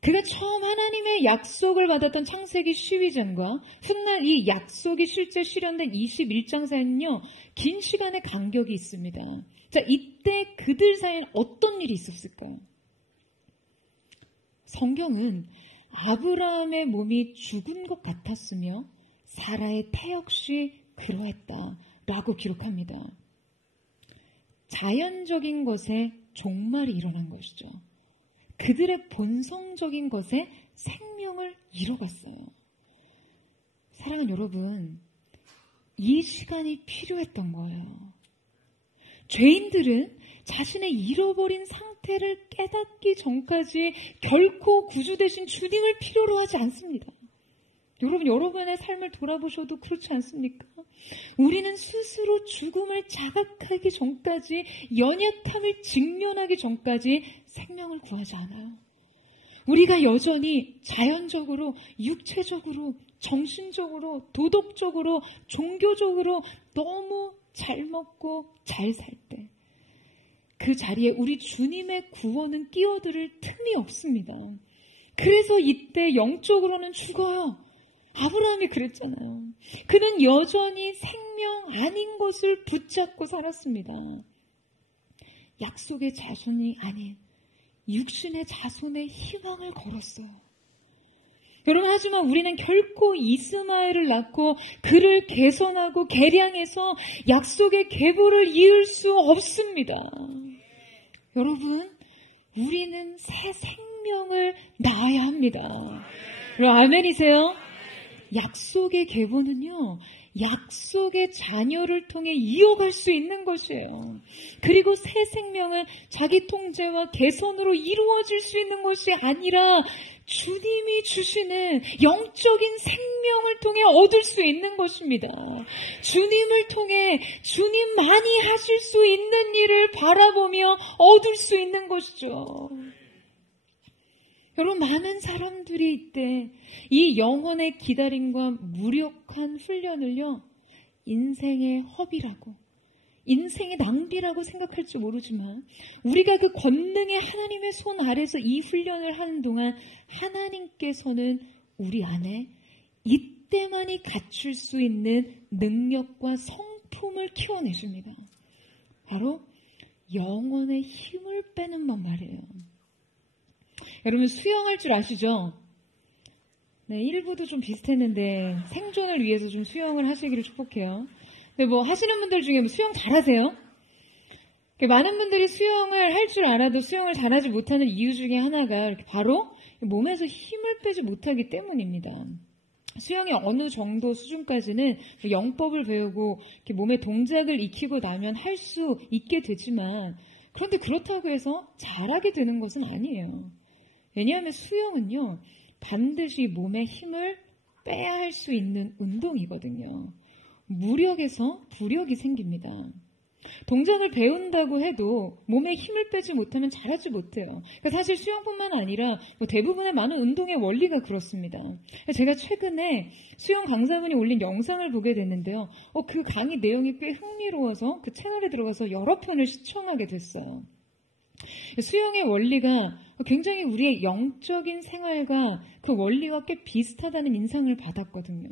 그가 처음 하나님의 약속을 받았던 창세기 12장과 훗날 이 약속이 실제 실현된 21장 사이는요, 긴 시간의 간격이 있습니다. 자, 이때 그들 사이엔 어떤 일이 있었을까요? 성경은 아브라함의 몸이 죽은 것 같았으며 사라의 태 역시 그러했다라고 기록합니다. 자연적인 것에 종말이 일어난 것이죠. 그들의 본성적인 것에 생명을 잃어갔어요. 사랑하는 여러분, 이 시간이 필요했던 거예요. 죄인들은 자신의 잃어버린 상태를 깨닫기 전까지 결코 구주 되신 주님을 필요로 하지 않습니다. 여러분, 여러분의 삶을 돌아보셔도 그렇지 않습니까? 우리는 스스로 죽음을 자각하기 전까지, 연약함을 직면하기 전까지 생명을 구하지 않아요. 우리가 여전히 자연적으로, 육체적으로, 정신적으로, 도덕적으로, 종교적으로 너무 잘 먹고 잘 살 때, 그 자리에 우리 주님의 구원은 끼어들 틈이 없습니다. 그래서 이때 영적으로는 죽어요. 아브라함이 그랬잖아요. 그는 여전히 생명 아닌 것을 붙잡고 살았습니다. 약속의 자손이 아닌 육신의 자손의 희망을 걸었어요. 여러분, 하지만 우리는 결코 이스마엘을 낳고 그를 개선하고 개량해서 약속의 계보를 이을 수 없습니다. 여러분, 우리는 새 생명을 낳아야 합니다. 여러분, 아멘이세요? 약속의 계보는요, 약속의 자녀를 통해 이어갈 수 있는 것이에요. 그리고 새 생명은 자기 통제와 개선으로 이루어질 수 있는 것이 아니라 주님이 주시는 영적인 생명을 통해 얻을 수 있는 것입니다. 주님을 통해 주님만이 하실 수 있는 일을 바라보며 얻을 수 있는 것이죠. 여러분, 많은 사람들이 이때 이 영혼의 기다림과 무력한 훈련을요, 인생의 허비라고, 인생의 낭비라고 생각할지 모르지만, 우리가 그 권능의 하나님의 손 아래서 이 훈련을 하는 동안 하나님께서는 우리 안에 이때만이 갖출 수 있는 능력과 성품을 키워내십니다. 바로 영혼의 힘을 빼는 법 말이에요. 여러분, 수영할 줄 아시죠? 네, 1부도 좀 비슷했는데 생존을 위해서 좀 수영을 하시기를 축복해요. 근데 뭐 하시는 분들 중에 뭐 수영 잘하세요? 많은 분들이 수영을 할 줄 알아도 수영을 잘하지 못하는 이유 중에 하나가 이렇게 바로 몸에서 힘을 빼지 못하기 때문입니다. 수영이 어느 정도 수준까지는 영법을 배우고 이렇게 몸의 동작을 익히고 나면 할 수 있게 되지만, 그런데 그렇다고 해서 잘하게 되는 것은 아니에요. 왜냐하면 수영은요, 반드시 몸에 힘을 빼야 할 수 있는 운동이거든요. 무력에서 부력이 생깁니다. 동작을 배운다고 해도 몸에 힘을 빼지 못하면 잘하지 못해요. 그러니까 사실 수영뿐만 아니라 대부분의 많은 운동의 원리가 그렇습니다. 제가 최근에 수영 강사분이 올린 영상을 보게 됐는데요. 그 강의 내용이 꽤 흥미로워서 그 채널에 들어가서 여러 편을 시청하게 됐어요. 수영의 원리가 굉장히 우리의 영적인 생활과 그 원리와 꽤 비슷하다는 인상을 받았거든요.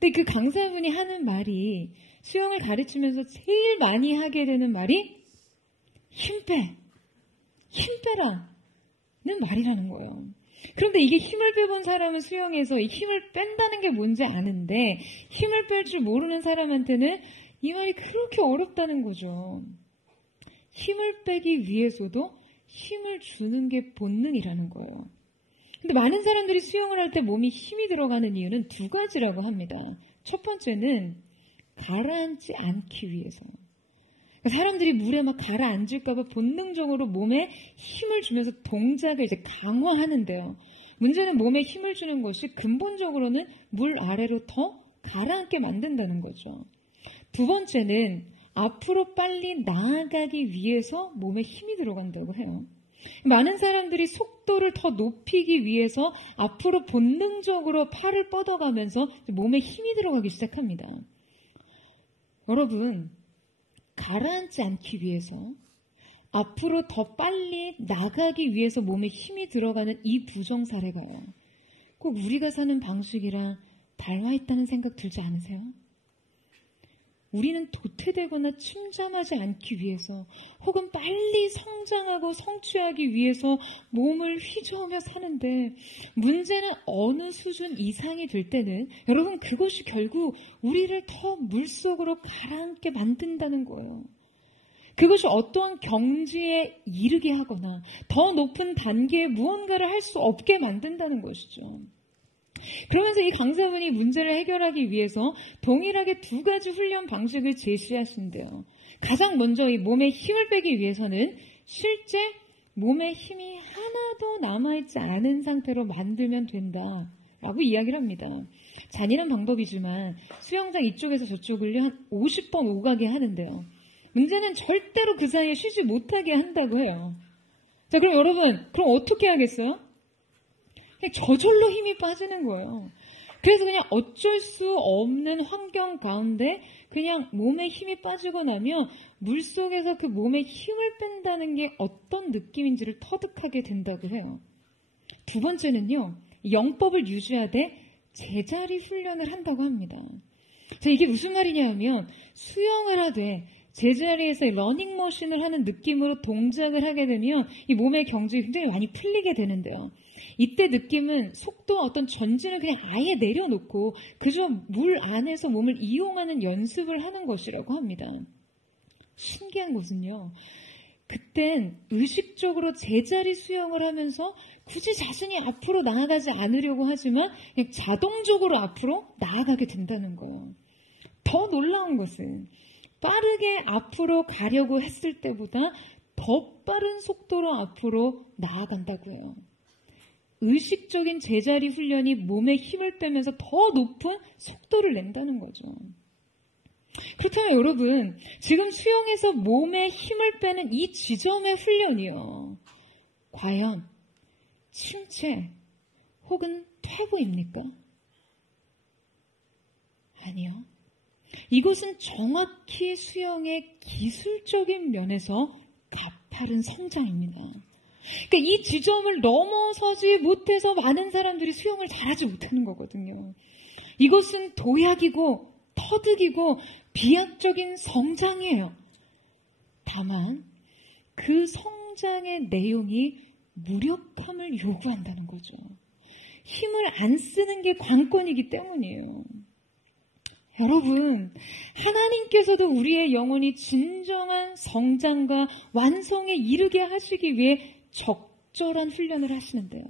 근데 그 강사분이 하는 말이, 수영을 가르치면서 제일 많이 하게 되는 말이 힘 빼라는 말이라는 거예요. 그런데 이게 힘을 빼본 사람은 수영에서 이 힘을 뺀다는 게 뭔지 아는데, 힘을 뺄 줄 모르는 사람한테는 이 말이 그렇게 어렵다는 거죠. 힘을 빼기 위해서도 힘을 주는 게 본능이라는 거예요. 근데 많은 사람들이 수영을 할 때 몸이 힘이 들어가는 이유는 두 가지라고 합니다. 첫 번째는 가라앉지 않기 위해서. 사람들이 물에 막 가라앉을까봐 본능적으로 몸에 힘을 주면서 동작을 이제 강화하는데요. 문제는 몸에 힘을 주는 것이 근본적으로는 물 아래로 더 가라앉게 만든다는 거죠. 두 번째는 앞으로 빨리 나아가기 위해서 몸에 힘이 들어간다고 해요. 많은 사람들이 속도를 더 높이기 위해서 앞으로 본능적으로 팔을 뻗어가면서 몸에 힘이 들어가기 시작합니다. 여러분, 가라앉지 않기 위해서, 앞으로 더 빨리 나가기 위해서 몸에 힘이 들어가는 이 부정 사례가요, 꼭 우리가 사는 방식이랑 닮아 있다는 생각 들지 않으세요? 우리는 도태되거나 침잠하지 않기 위해서, 혹은 빨리 성장하고 성취하기 위해서 몸을 휘저으며 사는데, 문제는 어느 수준 이상이 될 때는 여러분, 그것이 결국 우리를 더 물속으로 가라앉게 만든다는 거예요. 그것이 어떠한 경지에 이르게 하거나 더 높은 단계의 무언가를 할 수 없게 만든다는 것이죠. 그러면서 이 강사분이 문제를 해결하기 위해서 동일하게 두 가지 훈련 방식을 제시하신대요. 가장 먼저 이 몸에 힘을 빼기 위해서는 실제 몸에 힘이 하나도 남아있지 않은 상태로 만들면 된다라고 이야기를 합니다. 잔인한 방법이지만 수영장 이쪽에서 저쪽을 한 50번 오가게 하는데요. 문제는 절대로 그 사이에 쉬지 못하게 한다고 해요. 자, 그럼 여러분, 그럼 어떻게 하겠어요? 그냥 저절로 힘이 빠지는 거예요. 그래서 그냥 어쩔 수 없는 환경 가운데 그냥 몸에 힘이 빠지고 나면 물속에서 그 몸에 힘을 뺀다는 게 어떤 느낌인지를 터득하게 된다고 해요. 두 번째는요, 영법을 유지하되 제자리 훈련을 한다고 합니다. 자, 이게 무슨 말이냐 하면 수영을 하되 제자리에서 러닝머신을 하는 느낌으로 동작을 하게 되면 이 몸의 경직이 굉장히 많이 풀리게 되는데요. 이때 느낌은 속도와 어떤 전진을 그냥 아예 내려놓고 그저 물 안에서 몸을 이용하는 연습을 하는 것이라고 합니다. 신기한 것은요, 그땐 의식적으로 제자리 수영을 하면서 굳이 자신이 앞으로 나아가지 않으려고 하지만 그냥 자동적으로 앞으로 나아가게 된다는 거예요. 더 놀라운 것은 빠르게 앞으로 가려고 했을 때보다 더 빠른 속도로 앞으로 나아간다고 해요. 의식적인 제자리 훈련이 몸에 힘을 빼면서 더 높은 속도를 낸다는 거죠. 그렇다면 여러분, 지금 수영에서 몸에 힘을 빼는 이 지점의 훈련이요, 과연 침체 혹은 퇴보입니까? 아니요. 이것은 정확히 수영의 기술적인 면에서 가파른 성장입니다. 그러니까 이 지점을 넘어서지 못해서 많은 사람들이 수영을 잘하지 못하는 거거든요. 이것은 도약이고 터득이고 비약적인 성장이에요. 다만 그 성장의 내용이 무력함을 요구한다는 거죠. 힘을 안 쓰는 게 관건이기 때문이에요. 여러분, 하나님께서도 우리의 영혼이 진정한 성장과 완성에 이르게 하시기 위해 적절한 훈련을 하시는데요.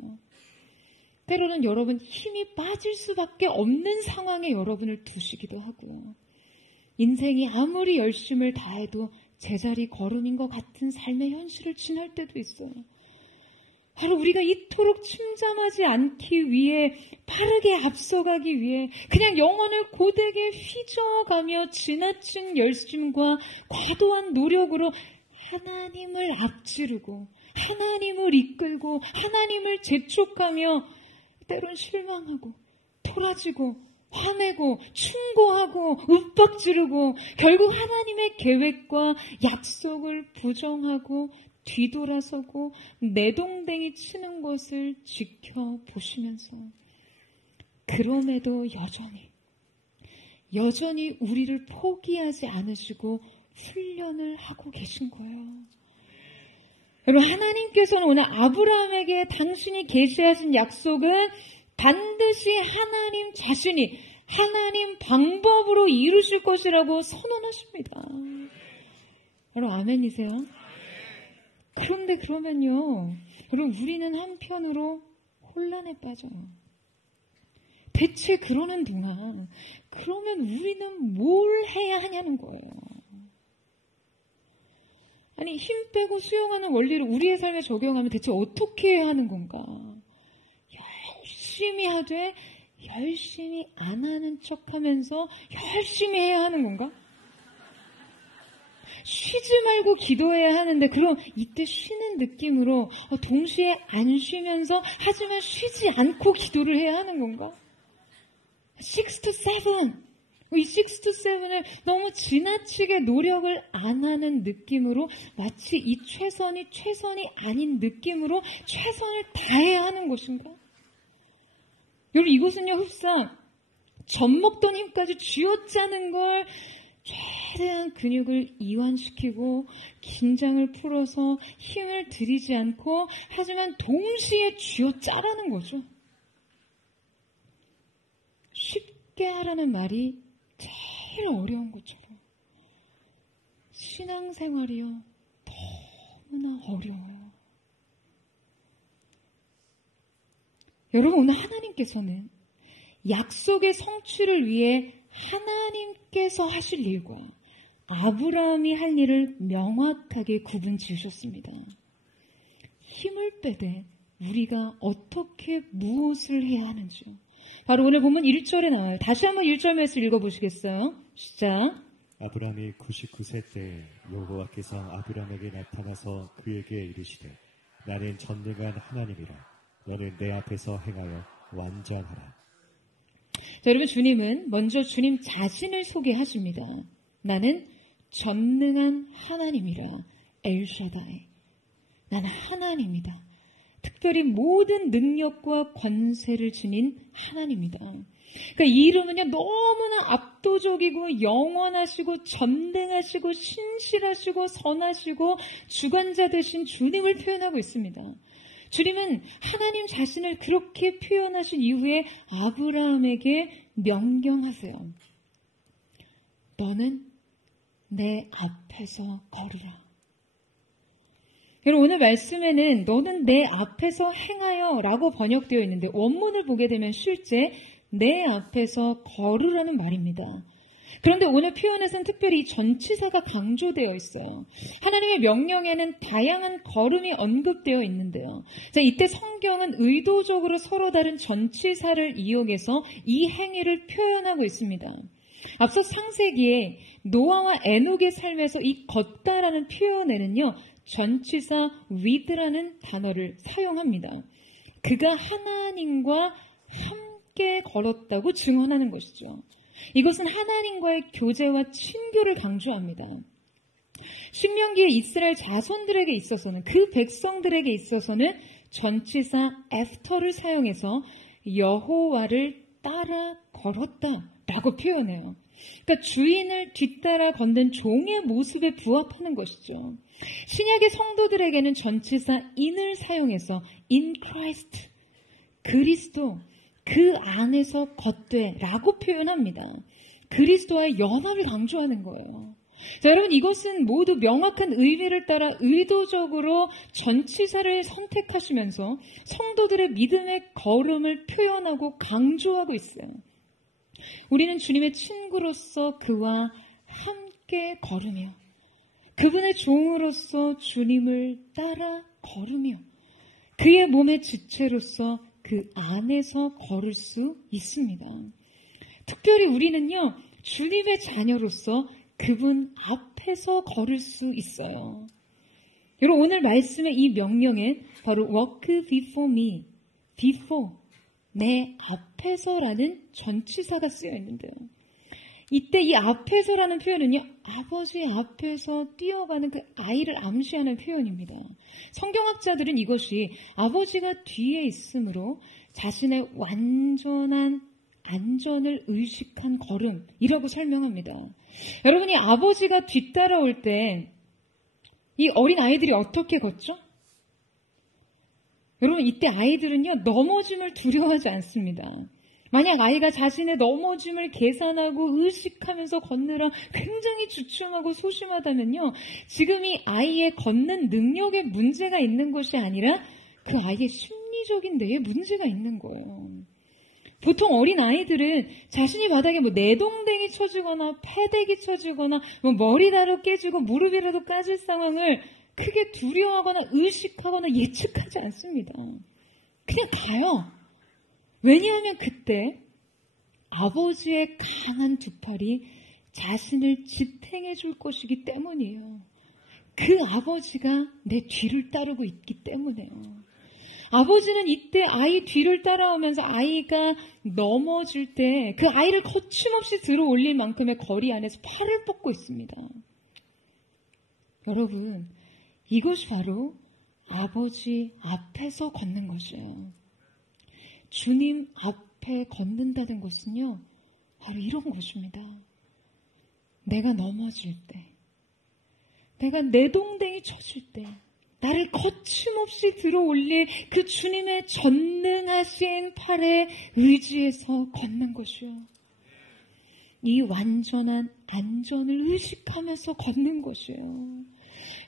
때로는 여러분 힘이 빠질 수밖에 없는 상황에 여러분을 두시기도 하고요. 인생이 아무리 열심을 다해도 제자리 걸음인 것 같은 삶의 현실을 지날 때도 있어요. 바로 우리가 이토록 침잠하지 않기 위해, 빠르게 앞서가기 위해 그냥 영혼을 고되게 휘저어가며 지나친 열심과 과도한 노력으로 하나님을 앞지르고 하나님을 이끌고 하나님을 재촉하며 때론 실망하고 토라지고 화내고 충고하고 윽박지르고 결국 하나님의 계획과 약속을 부정하고 뒤돌아서고 내동댕이 치는 것을 지켜보시면서 그럼에도 여전히 우리를 포기하지 않으시고 훈련을 하고 계신 거예요. 여러분, 하나님께서는 오늘 아브라함에게 당신이 계시하신 약속은 반드시 하나님 자신이 하나님 방법으로 이루실 것이라고 선언하십니다. 여러분, 아멘이세요? 그런데 그러면요, 여러분, 우리는 한편으로 혼란에 빠져요. 대체 그러는 동안 그러면 우리는 뭘 해야 하냐는 거예요. 아니, 힘 빼고 수영하는 원리를 우리의 삶에 적용하면 대체 어떻게 해야 하는 건가? 열심히 하되 열심히 안 하는 척하면서 열심히 해야 하는 건가? 쉬지 말고 기도해야 하는데 그럼 이때 쉬는 느낌으로 동시에 안 쉬면서 하지만 쉬지 않고 기도를 해야 하는 건가? 6 to 7, 이 6 to 7을 너무 지나치게 노력을 안 하는 느낌으로 마치 이 최선이 아닌 느낌으로 최선을 다해야 하는 것인가? 여러분, 이것은요, 흡사 젖먹던 힘까지 쥐어짜는 걸 최대한 근육을 이완시키고 긴장을 풀어서 힘을 들이지 않고 하지만 동시에 쥐어짜라는 거죠. 쉽게 하라는 말이 제일 어려운 것처럼 신앙생활이요, 너무나 어려워요. 여러분, 오늘 하나님께서는 약속의 성취를 위해 하나님께서 하실 일과 아브라함이 할 일을 명확하게 구분 지으셨습니다. 힘을 빼되 우리가 어떻게 무엇을 해야 하는지요. 바로 오늘 본문 1절에 나와요. 다시 한번 1절 말씀 읽어보시겠어요? 시작. 아브라함이 99세 때 여호와께서 아브라함에게 나타나서 그에게 이르시되 나는 전능한 하나님이라 너는 내 앞에서 행하여 완전하라. 자, 여러분, 주님은 먼저 주님 자신을 소개하십니다. 나는 전능한 하나님이라. 엘샤다이. 나는 하나님이다. 특별히 모든 능력과 권세를 지닌 하나님이다. 그러니까 이 이름은요, 너무나 압도적이고 영원하시고 전능하시고 신실하시고 선하시고 주관자 되신 주님을 표현하고 있습니다. 주님은 하나님 자신을 그렇게 표현하신 이후에 아브라함에게 명령하세요. 너는 내 앞에서 걸으라. 여러분, 오늘 말씀에는 너는 내 앞에서 행하여 라고 번역되어 있는데 원문을 보게 되면 실제 내 앞에서 걸으라는 말입니다. 그런데 오늘 표현에서는 특별히 이 전치사가 강조되어 있어요. 하나님의 명령에는 다양한 걸음이 언급되어 있는데요. 자, 이때 성경은 의도적으로 서로 다른 전치사를 이용해서 이 행위를 표현하고 있습니다. 앞서 창세기에 노아와 에녹의 삶에서 이 걷다라는 표현에는요, 전치사 with라는 단어를 사용합니다. 그가 하나님과 함께 걸었다고 증언하는 것이죠. 이것은 하나님과의 교제와 친교를 강조합니다. 신명기의 이스라엘 자손들에게 있어서는, 그 백성들에게 있어서는 전치사 after를 사용해서 여호와를 따라 걸었다라고 표현해요. 그러니까 주인을 뒤따라 걷는 종의 모습에 부합하는 것이죠. 신약의 성도들에게는 전치사 in을 사용해서 in Christ, 그리스도, 그 안에서 걷되 라고 표현합니다. 그리스도와의 연합을 강조하는 거예요. 자, 여러분, 이것은 모두 명확한 의미를 따라 의도적으로 전치사를 선택하시면서 성도들의 믿음의 걸음을 표현하고 강조하고 있어요. 우리는 주님의 친구로서 그와 함께 걸으며 그분의 종으로서 주님을 따라 걸으며 그의 몸의 지체로서 그 안에서 걸을 수 있습니다. 특별히 우리는요, 주님의 자녀로서 그분 앞에서 걸을 수 있어요. 여러분, 오늘 말씀의 이 명령엔 바로 walk before me, before, 내 앞에서라는 전치사가 쓰여 있는데요. 이때 이 앞에서라는 표현은요, 아버지 앞에서 뛰어가는 그 아이를 암시하는 표현입니다. 성경학자들은 이것이 아버지가 뒤에 있으므로 자신의 완전한 안전을 의식한 걸음이라고 설명합니다. 여러분이 아버지가 뒤따라올 때 이 어린 아이들이 어떻게 걷죠? 여러분, 이때 아이들은요, 넘어짐을 두려워하지 않습니다. 만약 아이가 자신의 넘어짐을 계산하고 의식하면서 걷느라 굉장히 주춤하고 소심하다면요, 지금 이 아이의 걷는 능력에 문제가 있는 것이 아니라 그 아이의 심리적인 데에 문제가 있는 거예요. 보통 어린 아이들은 자신이 바닥에 내동댕이 쳐지거나 패대기 쳐지거나 머리라도 깨지고 무릎이라도 까질 상황을 크게 두려워하거나 의식하거나 예측하지 않습니다. 그냥 가요. 왜냐하면 그때 아버지의 강한 두 팔이 자신을 지탱해 줄 것이기 때문이에요. 그 아버지가 내 뒤를 따르고 있기 때문에요. 아버지는 이때 아이 뒤를 따라오면서 아이가 넘어질 때 그 아이를 거침없이 들어 올릴 만큼의 거리 안에서 팔을 뻗고 있습니다. 여러분, 이것이 바로 아버지 앞에서 걷는 것이에요. 주님 앞에 걷는다는 것은요, 바로 이런 것입니다. 내가 넘어질 때, 내가 내동댕이 쳐질 때, 나를 거침없이 들어 올릴 그 주님의 전능하신 팔에 의지해서 걷는 것이요. 이 완전한 안전을 의식하면서 걷는 것이에요.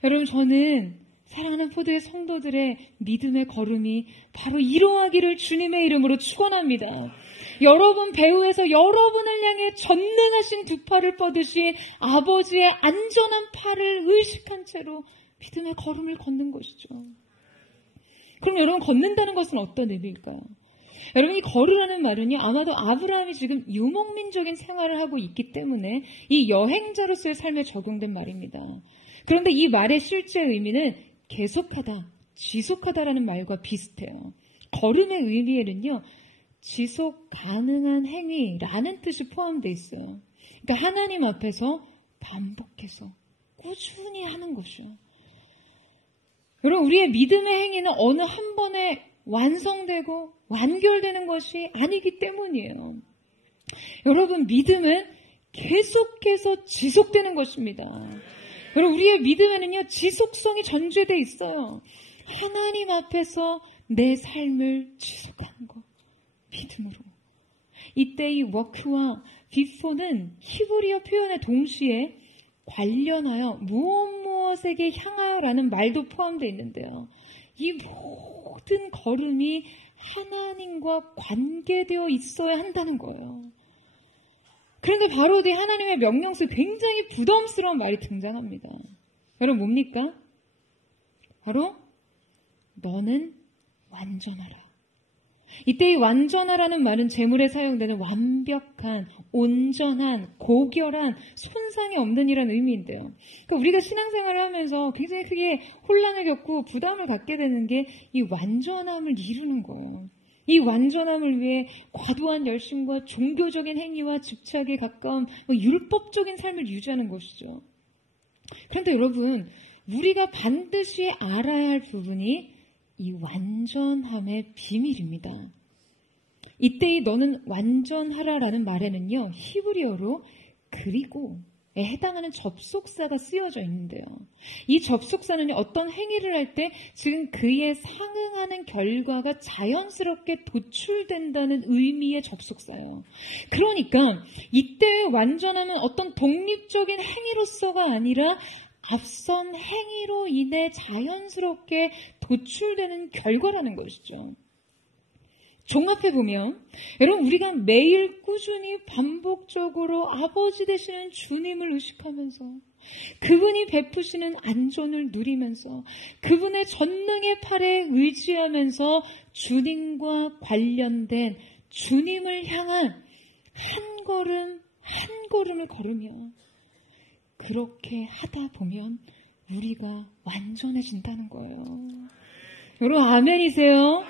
여러분, 저는 사랑하는 포도의 성도들의 믿음의 걸음이 바로 이러하기를 주님의 이름으로 축원합니다. 여러분 배후에서 여러분을 향해 전능하신 두 팔을 뻗으신 아버지의 안전한 팔을 의식한 채로 믿음의 걸음을 걷는 것이죠. 그럼 여러분, 걷는다는 것은 어떤 의미일까요? 여러분, 이 걸으라는 말은요, 아마도 아브라함이 지금 유목민적인 생활을 하고 있기 때문에 이 여행자로서의 삶에 적용된 말입니다. 그런데 이 말의 실제 의미는 계속하다, 지속하다라는 말과 비슷해요. 걸음의 의미에는요, 지속 가능한 행위라는 뜻이 포함되어 있어요. 그러니까 하나님 앞에서 반복해서 꾸준히 하는 것이요. 여러분, 우리의 믿음의 행위는 어느 한 번에 완성되고 완결되는 것이 아니기 때문이에요. 여러분, 믿음은 계속해서 지속되는 것입니다. 여러분, 우리의 믿음에는요, 지속성이 전제되어 있어요. 하나님 앞에서 내 삶을 지속하는 것, 믿음으로. 이때 이 워크와 비포는 히브리어 표현에 동시에 관련하여 무엇에게 향하여라는 말도 포함되어 있는데요. 이 모든 걸음이 하나님과 관계되어 있어야 한다는 거예요. 그런데 바로 이 하나님의 명령 속에 굉장히 부담스러운 말이 등장합니다. 여러분, 뭡니까? 바로 너는 완전하라. 이때 이 완전하라는 말은 제물에 사용되는 완벽한, 온전한, 고결한, 손상이 없는 이라는 의미인데요. 그러니까 우리가 신앙생활을 하면서 굉장히 크게 혼란을 겪고 부담을 갖게 되는 게 이 완전함을 이루는 거예요. 이 완전함을 위해 과도한 열심과 종교적인 행위와 집착에 가까운 율법적인 삶을 유지하는 것이죠. 그런데 여러분, 우리가 반드시 알아야 할 부분이 이 완전함의 비밀입니다. 이때의 너는 완전하라라는 말에는요, 히브리어로 그리고에 해당하는 접속사가 쓰여져 있는데요. 이 접속사는 어떤 행위를 할 때 지금 그에 상응하는 결과가 자연스럽게 도출된다는 의미의 접속사예요. 그러니까 이때의 완전함은 어떤 독립적인 행위로서가 아니라 앞선 행위로 인해 자연스럽게 도출되는 결과라는 것이죠. 종합해보면 여러분, 우리가 매일 꾸준히 반복적으로 아버지 되시는 주님을 의식하면서 그분이 베푸시는 안전을 누리면서 그분의 전능의 팔에 의지하면서 주님과 관련된 주님을 향한 한 걸음 한 걸음을 걸으며 그렇게 하다 보면 우리가 완전해진다는 거예요. 여러분, 아멘이세요?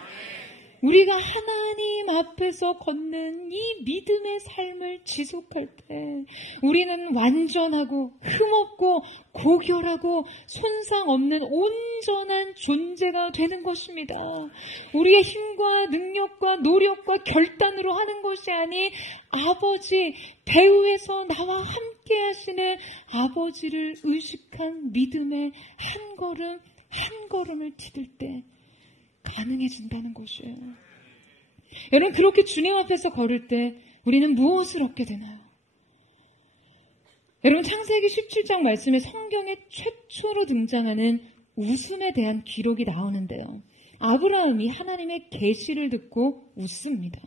우리가 하나님 앞에서 걷는 이 믿음의 삶을 지속할 때 우리는 완전하고 흠없고 고결하고 손상 없는 온전한 존재가 되는 것입니다. 우리의 힘과 능력과 노력과 결단으로 하는 것이 아닌 아버지, 배후에서 나와 함께 하시는 아버지를 의식한 믿음의 한 걸음 한 걸음을 디딜 때 가능해진다는 것이에요. 여러분, 그렇게 주님 앞에서 걸을 때 우리는 무엇을 얻게 되나요? 여러분, 창세기 17장 말씀에 성경에 최초로 등장하는 웃음에 대한 기록이 나오는데요. 아브라함이 하나님의 계시를 듣고 웃습니다.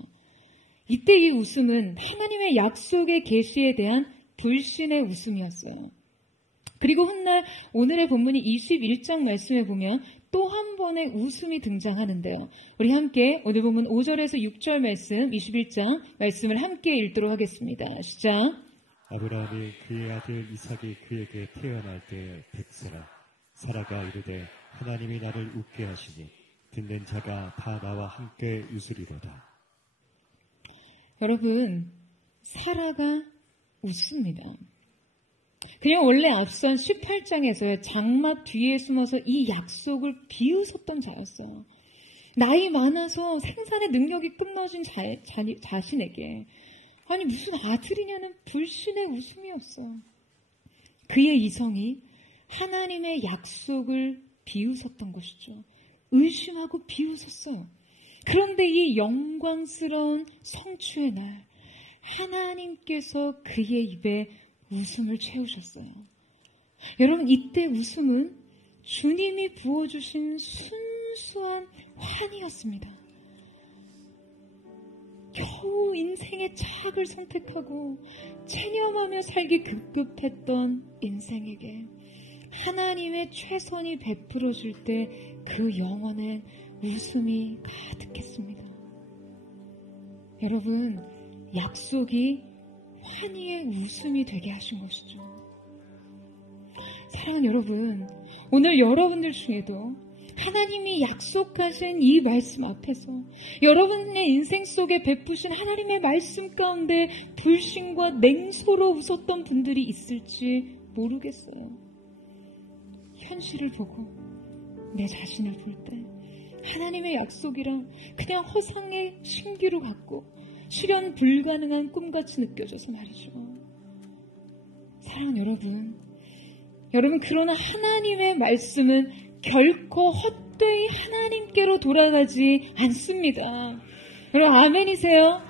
이때 이 웃음은 하나님의 약속의 계시에 대한 불신의 웃음이었어요. 그리고 훗날 오늘의 본문이 21장 말씀에 보면 또 한 번의 웃음이 등장하는데요. 우리 함께 오늘 본문 5절에서 6절 말씀, 21장 말씀을 함께 읽도록 하겠습니다. 시작. 아브라함이 그의 아들 이삭이 그에게 태어날 때 백세라. 사라가 이르되 하나님이 나를 웃게 하시니 듣는 자가 다 나와 함께 웃으리로다. 여러분, 사라가 웃습니다. 그냥 원래 앞선 18장에서의 장막 뒤에 숨어서 이 약속을 비웃었던 자였어요. 나이 많아서 생산의 능력이 끊어진 자신에게 아니 무슨 아들이냐는 불신의 웃음이었어요. 그의 이성이 하나님의 약속을 비웃었던 것이죠. 의심하고 비웃었어요. 그런데 이 영광스러운 성취의 날 하나님께서 그의 입에 웃음을 채우셨어요. 여러분, 이때 웃음은 주님이 부어주신 순수한 환희였습니다. 겨우 인생의 착을 선택하고 체념하며 살기 급급했던 인생에게 하나님의 최선이 베풀어질 때 그 영혼엔 웃음이 가득했습니다. 여러분, 약속이 환희의 웃음이 되게 하신 것이죠. 사랑하는 여러분, 오늘 여러분들 중에도 하나님이 약속하신 이 말씀 앞에서 여러분의 인생 속에 베푸신 하나님의 말씀 가운데 불신과 냉소로 웃었던 분들이 있을지 모르겠어요. 현실을 보고 내 자신을 볼 때 하나님의 약속이랑 그냥 허상의 신기루 같고 실현 불가능한 꿈같이 느껴져서 말이죠. 사랑하는 여러분 그러나 하나님의 말씀은 결코 헛되이 하나님께로 돌아가지 않습니다. 여러분 아멘이세요?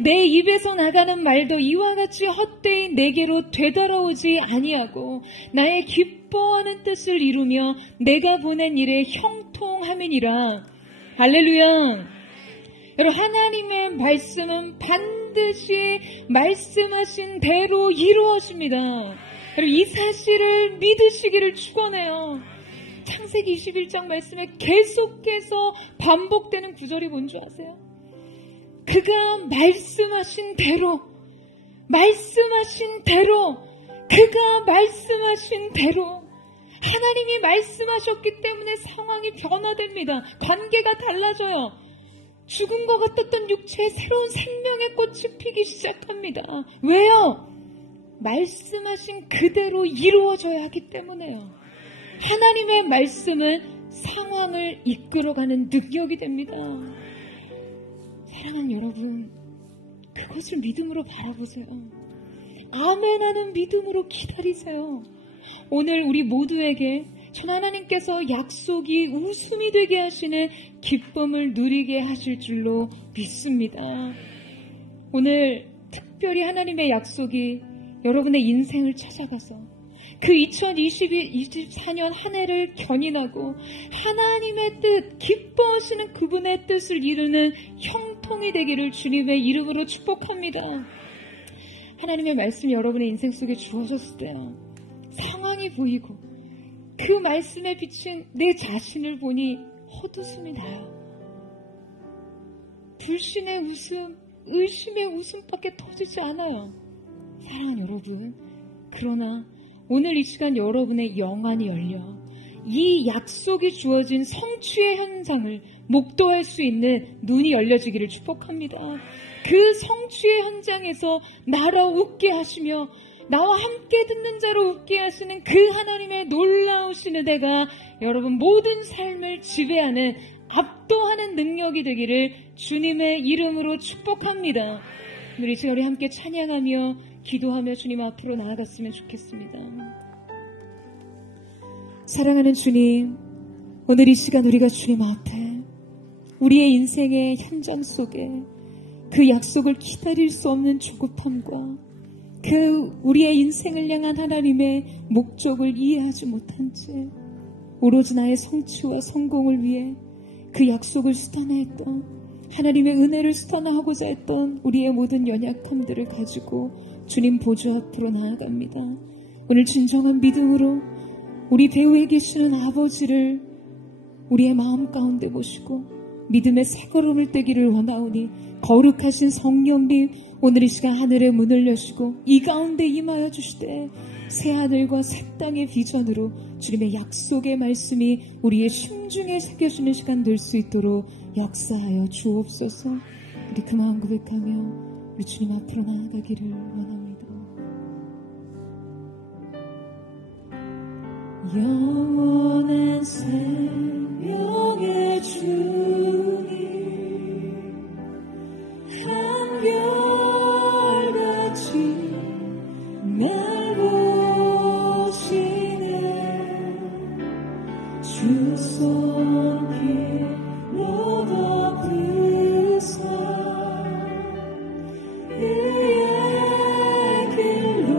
내 입에서 나가는 말도 이와 같이 헛되이 내게로 되돌아오지 아니하고 나의 기뻐하는 뜻을 이루며 내가 보낸 일에 형통함이니라. 할렐루야. 여러분 하나님의 말씀은 반드시 말씀하신 대로 이루어집니다. 여러분 이 사실을 믿으시기를 축원해요. 창세기 21장 말씀에 계속해서 반복되는 구절이 뭔지 아세요? 그가 말씀하신 대로 그가 말씀하신 대로 하나님이 말씀하셨기 때문에 상황이 변화됩니다. 관계가 달라져요. 죽은 것 같았던 육체에 새로운 생명의 꽃이 피기 시작합니다. 왜요? 말씀하신 그대로 이루어져야 하기 때문에요. 하나님의 말씀은 상황을 이끌어가는 능력이 됩니다. 사랑하는 여러분, 그것을 믿음으로 바라보세요. 아멘하는 믿음으로 기다리세요. 오늘 우리 모두에게 전 하나님께서 약속이 웃음이 되게 하시는 기쁨을 누리게 하실 줄로 믿습니다. 오늘 특별히 하나님의 약속이 여러분의 인생을 찾아가서 그 2024년 한 해를 견인하고 하나님의 뜻, 기뻐하시는 그분의 뜻을 이루는 형통이 되기를 주님의 이름으로 축복합니다. 하나님의 말씀이 여러분의 인생 속에 주어졌을 때요, 상황이 보이고 그 말씀에 비친 내 자신을 보니 헛웃음이 나요. 불신의 웃음, 의심의 웃음밖에 터지지 않아요. 사랑하는 여러분, 그러나 오늘 이 시간 여러분의 영안이 열려 이 약속이 주어진 성취의 현장을 목도할 수 있는 눈이 열려지기를 축복합니다. 그 성취의 현장에서 나로 웃게 하시며 나와 함께 듣는 자로 웃게 하시는 그 하나님의 놀라우신 은혜가 여러분 모든 삶을 지배하는 압도하는 능력이 되기를 주님의 이름으로 축복합니다. 우리 이제 우리 함께 찬양하며 기도하며 주님 앞으로 나아갔으면 좋겠습니다. 사랑하는 주님, 오늘 이 시간 우리가 주님 앞에 우리의 인생의 현장 속에 그 약속을 기다릴 수 없는 조급함과 그 우리의 인생을 향한 하나님의 목적을 이해하지 못한 채 오로지 나의 성취와 성공을 위해 그 약속을 수단화했던 하나님의 은혜를 수단화하고자 했던 우리의 모든 연약함들을 가지고 주님 보좌 앞으로 나아갑니다. 오늘 진정한 믿음으로 우리 배후에 계시는 아버지를 우리의 마음 가운데 모시고 믿음의 새걸음을 떼기를 원하오니 거룩하신 성령님, 오늘 이 시간 하늘의 문을 여시고 이 가운데 임하여 주시되 새하늘과 새 땅의 비전으로 주님의 약속의 말씀이 우리의 심중에 새겨지는 시간 될 수 있도록 역사하여 주옵소서. 우리 그 마음 고백하며 우리 주님 앞으로 나아가기를 원합니다. 영원한 생명의 주님, 한결같이 날 보시네. 주 손길로 덮으사 의의 길로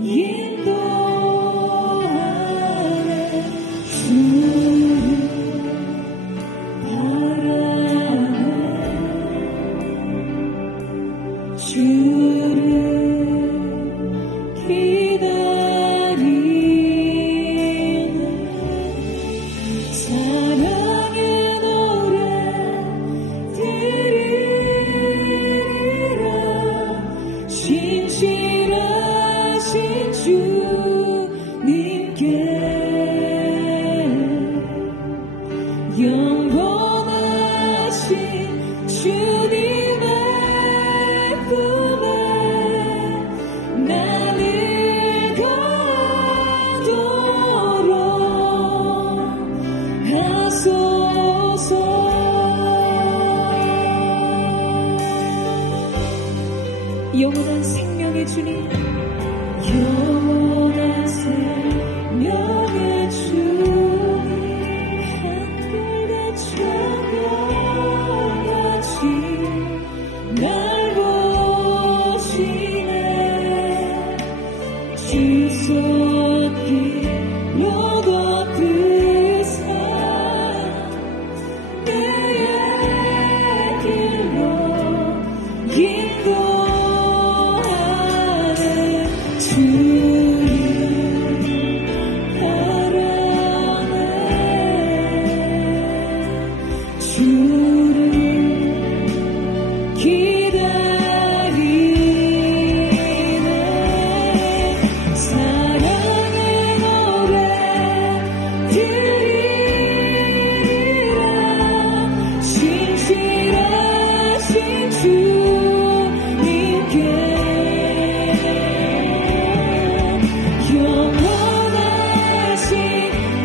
인도하네. 주를 바라네. 영원한 생명의 주님, 영원한 생명의 주님, 한결같이 한결같이 날 보시네. 주 손길 걷듯사 내의 길로 인도하는 주님 바라네. 주를 기다리네. 사랑의 노래 들리라. 신실하신 주님께 영원하신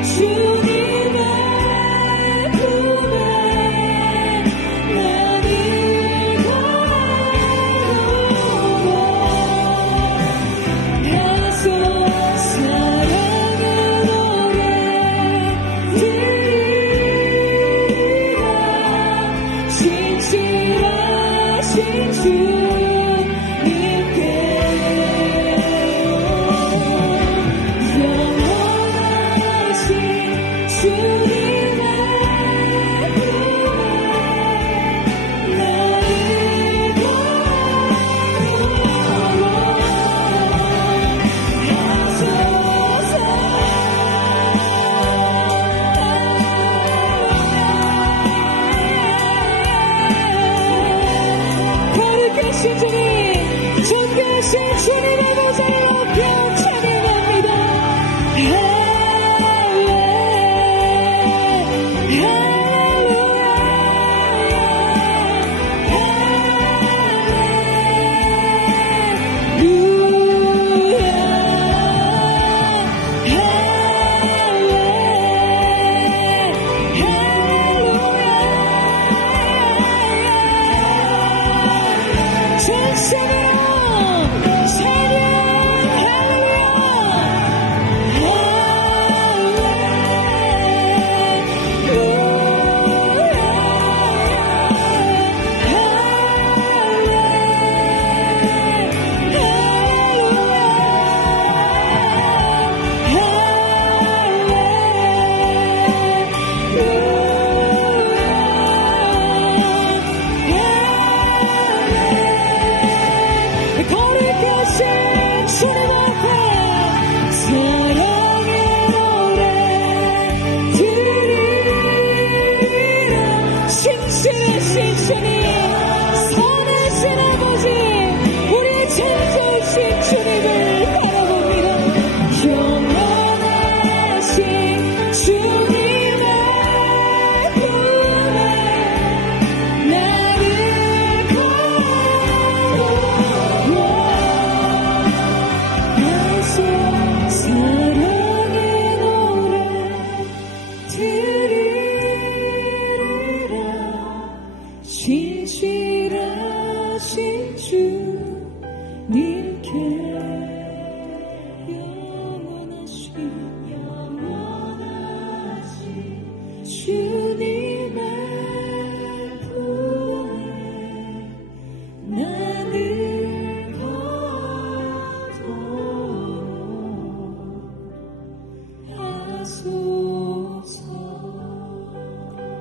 주님의 품에 나를 가로라. 하소 사랑의 노래 들리라. 신실하신 주님께 영원하신 주님의 품에 나를 거룩하신 주님, 존귀하신 주님의 보좌를 높여 찬양합니다.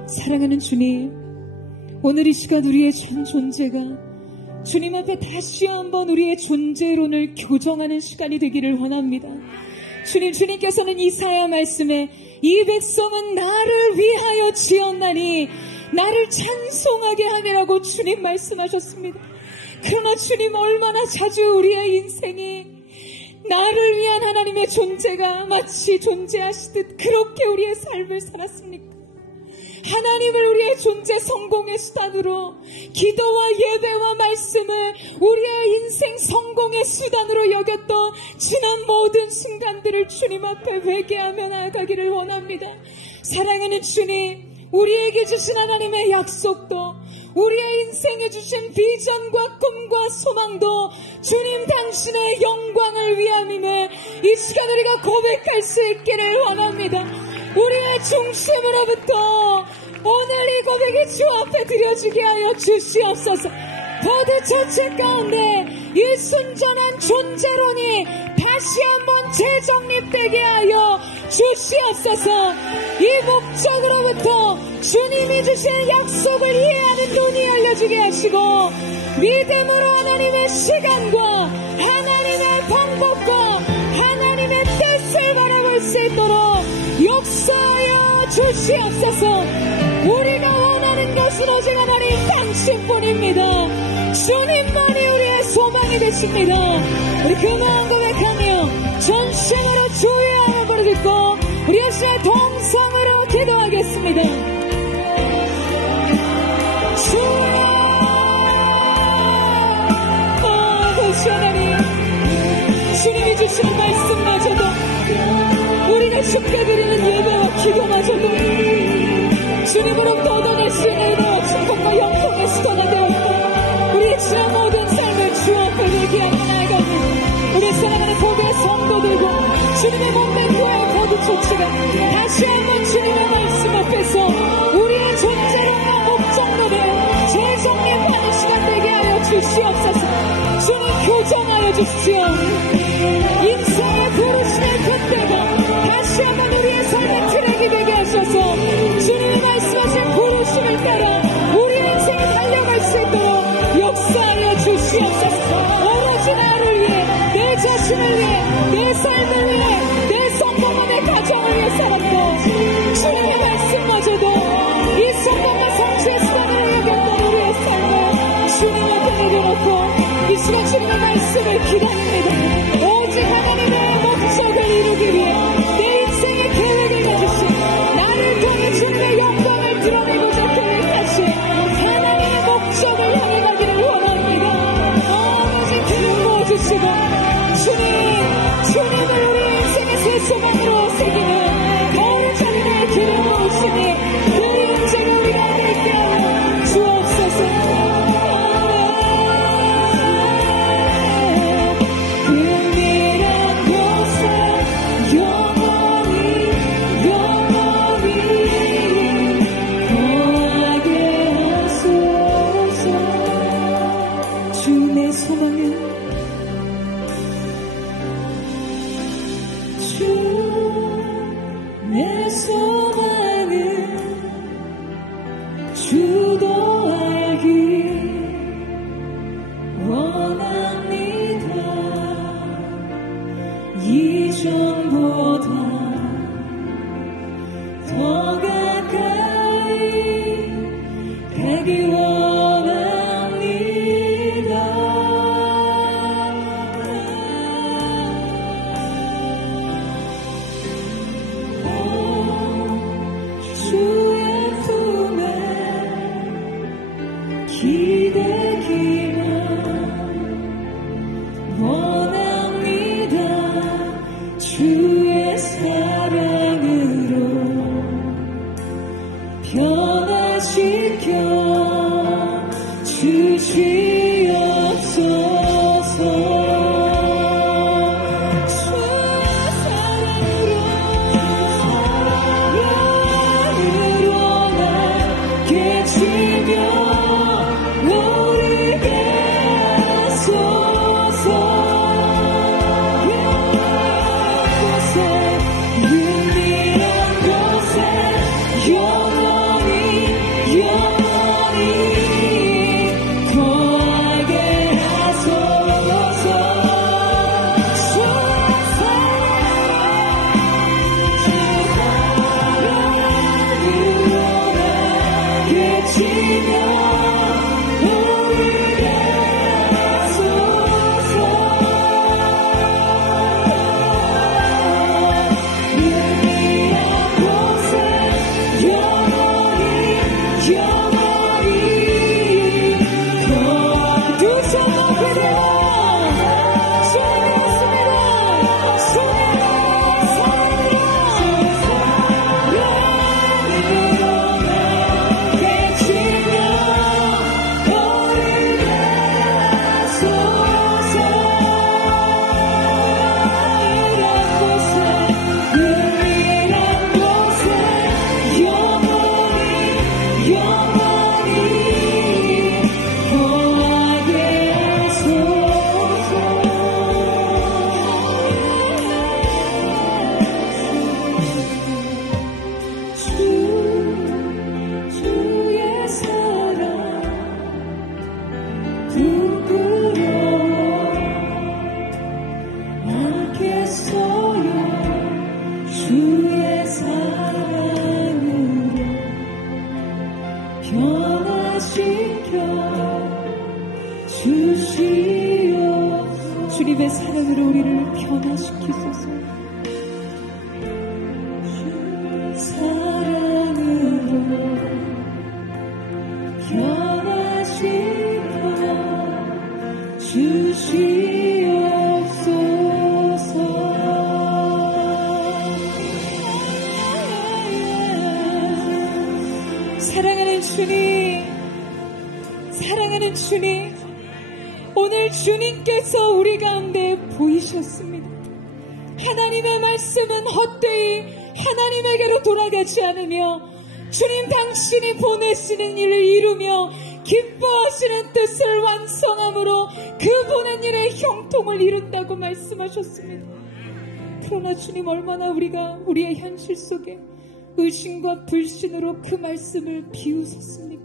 사랑하는 주님, 오늘 이 시간 우리의 전 존재가 주님 앞에 다시 한번 우리의 존재론을 교정하는 시간이 되기를 원합니다. 주님, 주님께서는 이사야 말씀에 이 백성은 나를 위하여 지었나니 나를 찬송하게 하느라고 주님 말씀하셨습니다. 그러나 주님, 얼마나 자주 우리의 인생이 나를 위한 하나님의 존재가 마치 존재하시듯 그렇게 우리의 삶을 살았습니까? 하나님을 우리의 존재 성공의 수단으로, 기도와 예배와 말씀을 우리의 인생 성공의 수단으로 여겼던 지난 모든 순간들을 주님 앞에 회개하며 나아가기를 원합니다. 사랑하는 주님, 우리에게 주신 하나님의 약속도 우리의 인생에 주신 비전과 꿈과 소망도 주님 당신의 영광을 위함임을 이 시간 우리가 고백할 수 있기를 원합니다. 우리의 중심으로부터 오늘 이 고백이 주 앞에 드려지게 하여 주시옵소서. 버드 처치 가운데 이 순전한 존재론이 다시 한번 재정립되게 하여 주시옵소서. 이 목적으로부터 주님이 주신 약속을 이해하는 눈이 열려지게 하시고 믿음으로 하나님의 시간과 하나님의 방법과 하나님의 뜻을 바라볼 수 있도록 역사하여 주시옵소서. 우리가 원하는 것은 오직 하나님 당신뿐입니다. 주님만이 우리의 소망이 되십니다. 우리 그 마음 고백하며 전심으로 주의 이름을 부르짖고 우리 예수의 동성으로 기도하겠습니다. 주여 아버지 하나님, 주님이 주시는 말씀마저도 우리가 쉽게 드리는 예배와 기도마저도 주님으로부터 얻어낼 수 있는 은혜와 축복과 영광의 수고가 되었고 우리의 지난 모든 삶을 주 앞에 회개하며 나아가는 우리 사랑하는 고대 성도들과 주님의 몸된 교회의 거듭 조치가 다시 한번 주님의 말씀 앞에서 우리의 존재론과 목적론을 재정립하는 시간 되게 하여 주시옵소서. 주님 교정하여 주십시오. 인생의 부르심의 그때가 다시 한번 우리의 삶의 트랙이 되게 하셔서 주님의 말씀하신 부르심을 따라 우리 인생이 달려갈 수 있도록 역사하여 주시옵소서. 오로지 나를 위해, 내 자신을 위해, 내 삶을 위해, 내 성공함의 가정을 위해 살았고 주님의 말씀마저도 이 성공의 성취의 수단을 여겼던 우리의 삶을 주님 앞에 내려놓고 이 시간 주님의 말씀을 기다립니다. 오직 하나님의 목적을 이루기 위해 내 인생의 계획을 가지신 나를 통해 주님의 영광을 드러내고자 계획하신 하나님의 목적을 향해 가기를 원합니다. 아버지 기름 부어주시고 주님을 우리 인생의 새 소망으로 새기는 거울자리에 기름 부으시니 그 인생을 우리가 낼게 하여 주옵소서. 영원히 주님, 사랑하는 주님, 오늘 주님께서 우리 가운데 보이셨습니다. 하나님의 말씀은 헛되이 하나님에게로 돌아가지 않으며 주님 당신이 보내시는 일을 이루며 기뻐하시는 뜻을 완성함으로 그 보낸 일의 형통을 이룬다고 말씀하셨습니다. 그러나 주님, 얼마나 우리가 우리의 현실 속에 의심과 불신으로 그 말씀을 비웃었습니까?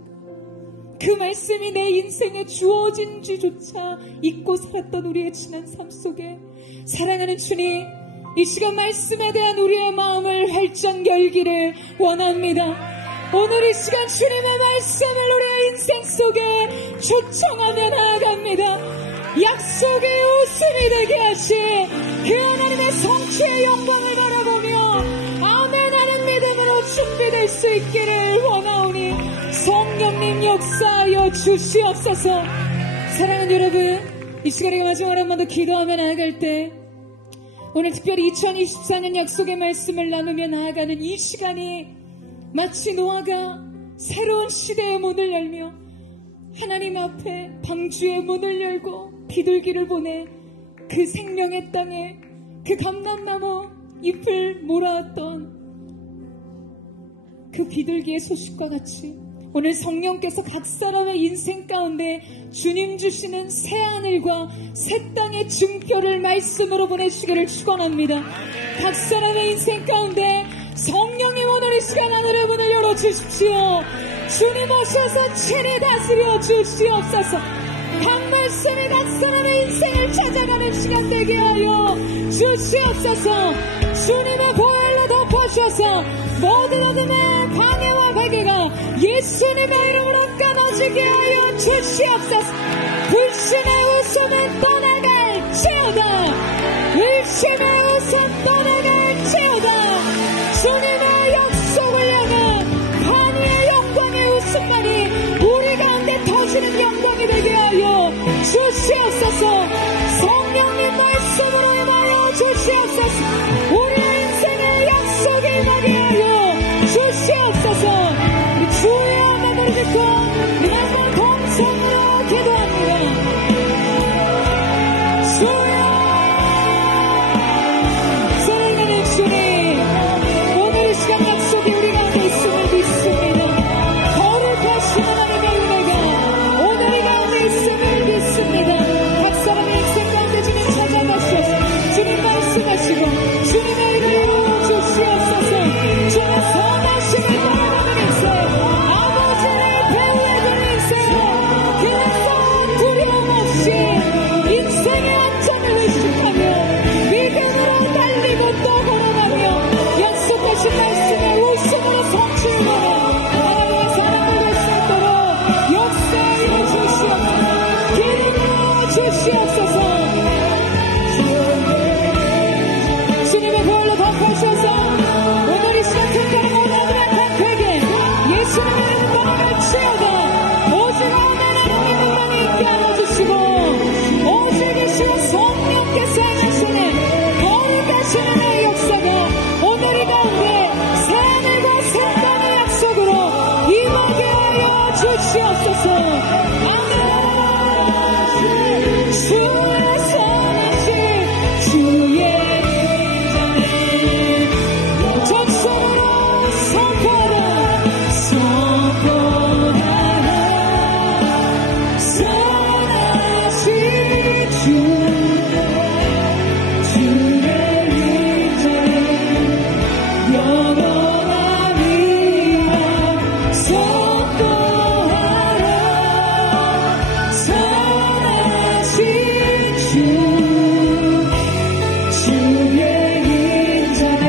그 말씀이 내 인생에 주어진지조차 잊고 살았던 우리의 지난 삶 속에, 사랑하는 주님, 이 시간 말씀에 대한 우리의 마음을 활짝 열기를 원합니다. 오늘 이 시간 주님의 말씀을 우리의 인생 속에 초청하며 나아갑니다. 약속의 웃음이 되게 하시 그 하나님의 성취의 영광을 바라보며 아멘하는 믿음으로 준비될 수 있기를 원하오니 성령님 역사하여 주시옵소서. 사랑하는 여러분, 이 시간에 마지막으로 한 번 더 기도하며 나아갈 때, 오늘 특별히 2024년 약속의 말씀을 나누며 나아가는 이 시간이 마치 노아가 새로운 시대의 문을 열며 하나님 앞에 방주의 문을 열고 비둘기를 보내 그 생명의 땅에 그 감람나무 잎을 몰아왔던 그 비둘기의 소식과 같이 오늘 성령께서 각 사람의 인생 가운데 주님 주시는 새하늘과 새 땅의 증표를 말씀으로 보내시기를 축원합니다. 각 사람의 인생 가운데 성령님 오늘 이 시간 하늘의 문을 열어주십시오. 주님 오셔서 친히 다스려 주시옵소서. 각 말씀이 각 사람의 인생을 찾아가는 시간 되게 하여 주시옵소서. 주님의 보혈로 덮어주셔서 모든 어둠의 방해와 회개가 예수님의 이름으로 끊어지게 하여 주시옵소서. 불신의 웃음을 떠나갈지어다. 의심의 웃음 떠나갈지어다. 주님의 약속을 향한 환희의 영광의 웃음만이 우리 가운데 터지는 영광이 되게 하여 주시옵소서. 성령님 말씀으로 임하여 주시옵소서. 우리의 인생의 약속이 임하게 하여 주시옵소서. 우리 주의 마음을 짓고 우리 한번 동성으로 기도합니다. 주여, 사랑하는 주님, 오늘 이 시간 약속이 우리 가운데 있음을 믿습니다. 거룩하신 하나님의 은혜가 오늘 이 가운데 있음을 믿습니다. 각 사람의 인생 가운데 주님 찾아가셔서 주님 말씀하시고 주님의 이름으로 주시옵소서. 주님 선하심을 바라보는 인생, 아버지의 배우의 인생, 그런 두려움 없이 인생의 안전을 의식하며 믿음으로 달리고 또 걸어가며 약속하신 말씀의 웃음으로 성취를 보내 하나님의 사랑을 될 수 있도록 역사하여 주시옵소서. 기름으로 주시옵소서. 주님의 보혈로 덮어주셔서 오늘 이 시간 특별한 오늘의 백회에 예수님의 이름 받아갈지어다. 오직 아멘하는 믿음으로 있게 안아주시고 오직이신 성령께서 행하시는 거룩하시는 의 역사가 오늘 이 가운데 새하늘과 새 땅의 약속으로 임하게 하여 주시옵소서. 아멘. 주의 선하신 주의 전성으로 선포하라. 선하신 주의 인자는 영원하리라. 선포하라. 선하신 주의 인자는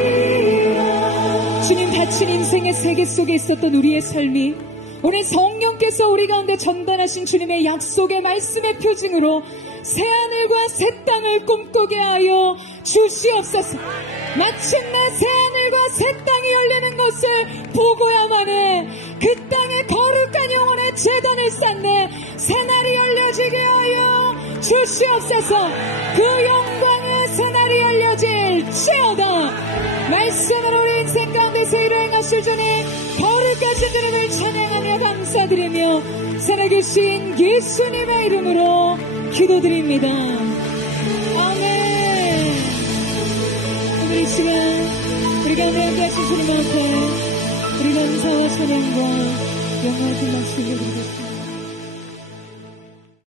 영원하리라. 주님, 닫힌 인생의 세계 속에 있었던 우리의 삶이 오늘 성령께서 우리 가운데 전달하신 주님의 약속의 말씀의 표징으로 새하늘과 새 땅을 꿈꾸게 하여 주시옵소서. 마침내 새하늘과 새 땅이 열리는 것을 보고야만은 그 땅에 거룩한 영혼의 제단을 쌓네 새날이 열려지게 하여 주시옵소서. 그 영광의 새날이 열려질지어다. 말씀으로 우리 인생 가운데서 일을 행하시옵소서. 실존의 거룩하신 주님을 찬양하며 감사드리며 살아계신 예수님의 이름으로 기도드립니다. 아멘. 오늘 이 시간 우리 가운데 함께하신 주님 앞에 우리 감사와 찬양과 영광을 말씀드리겠습니다.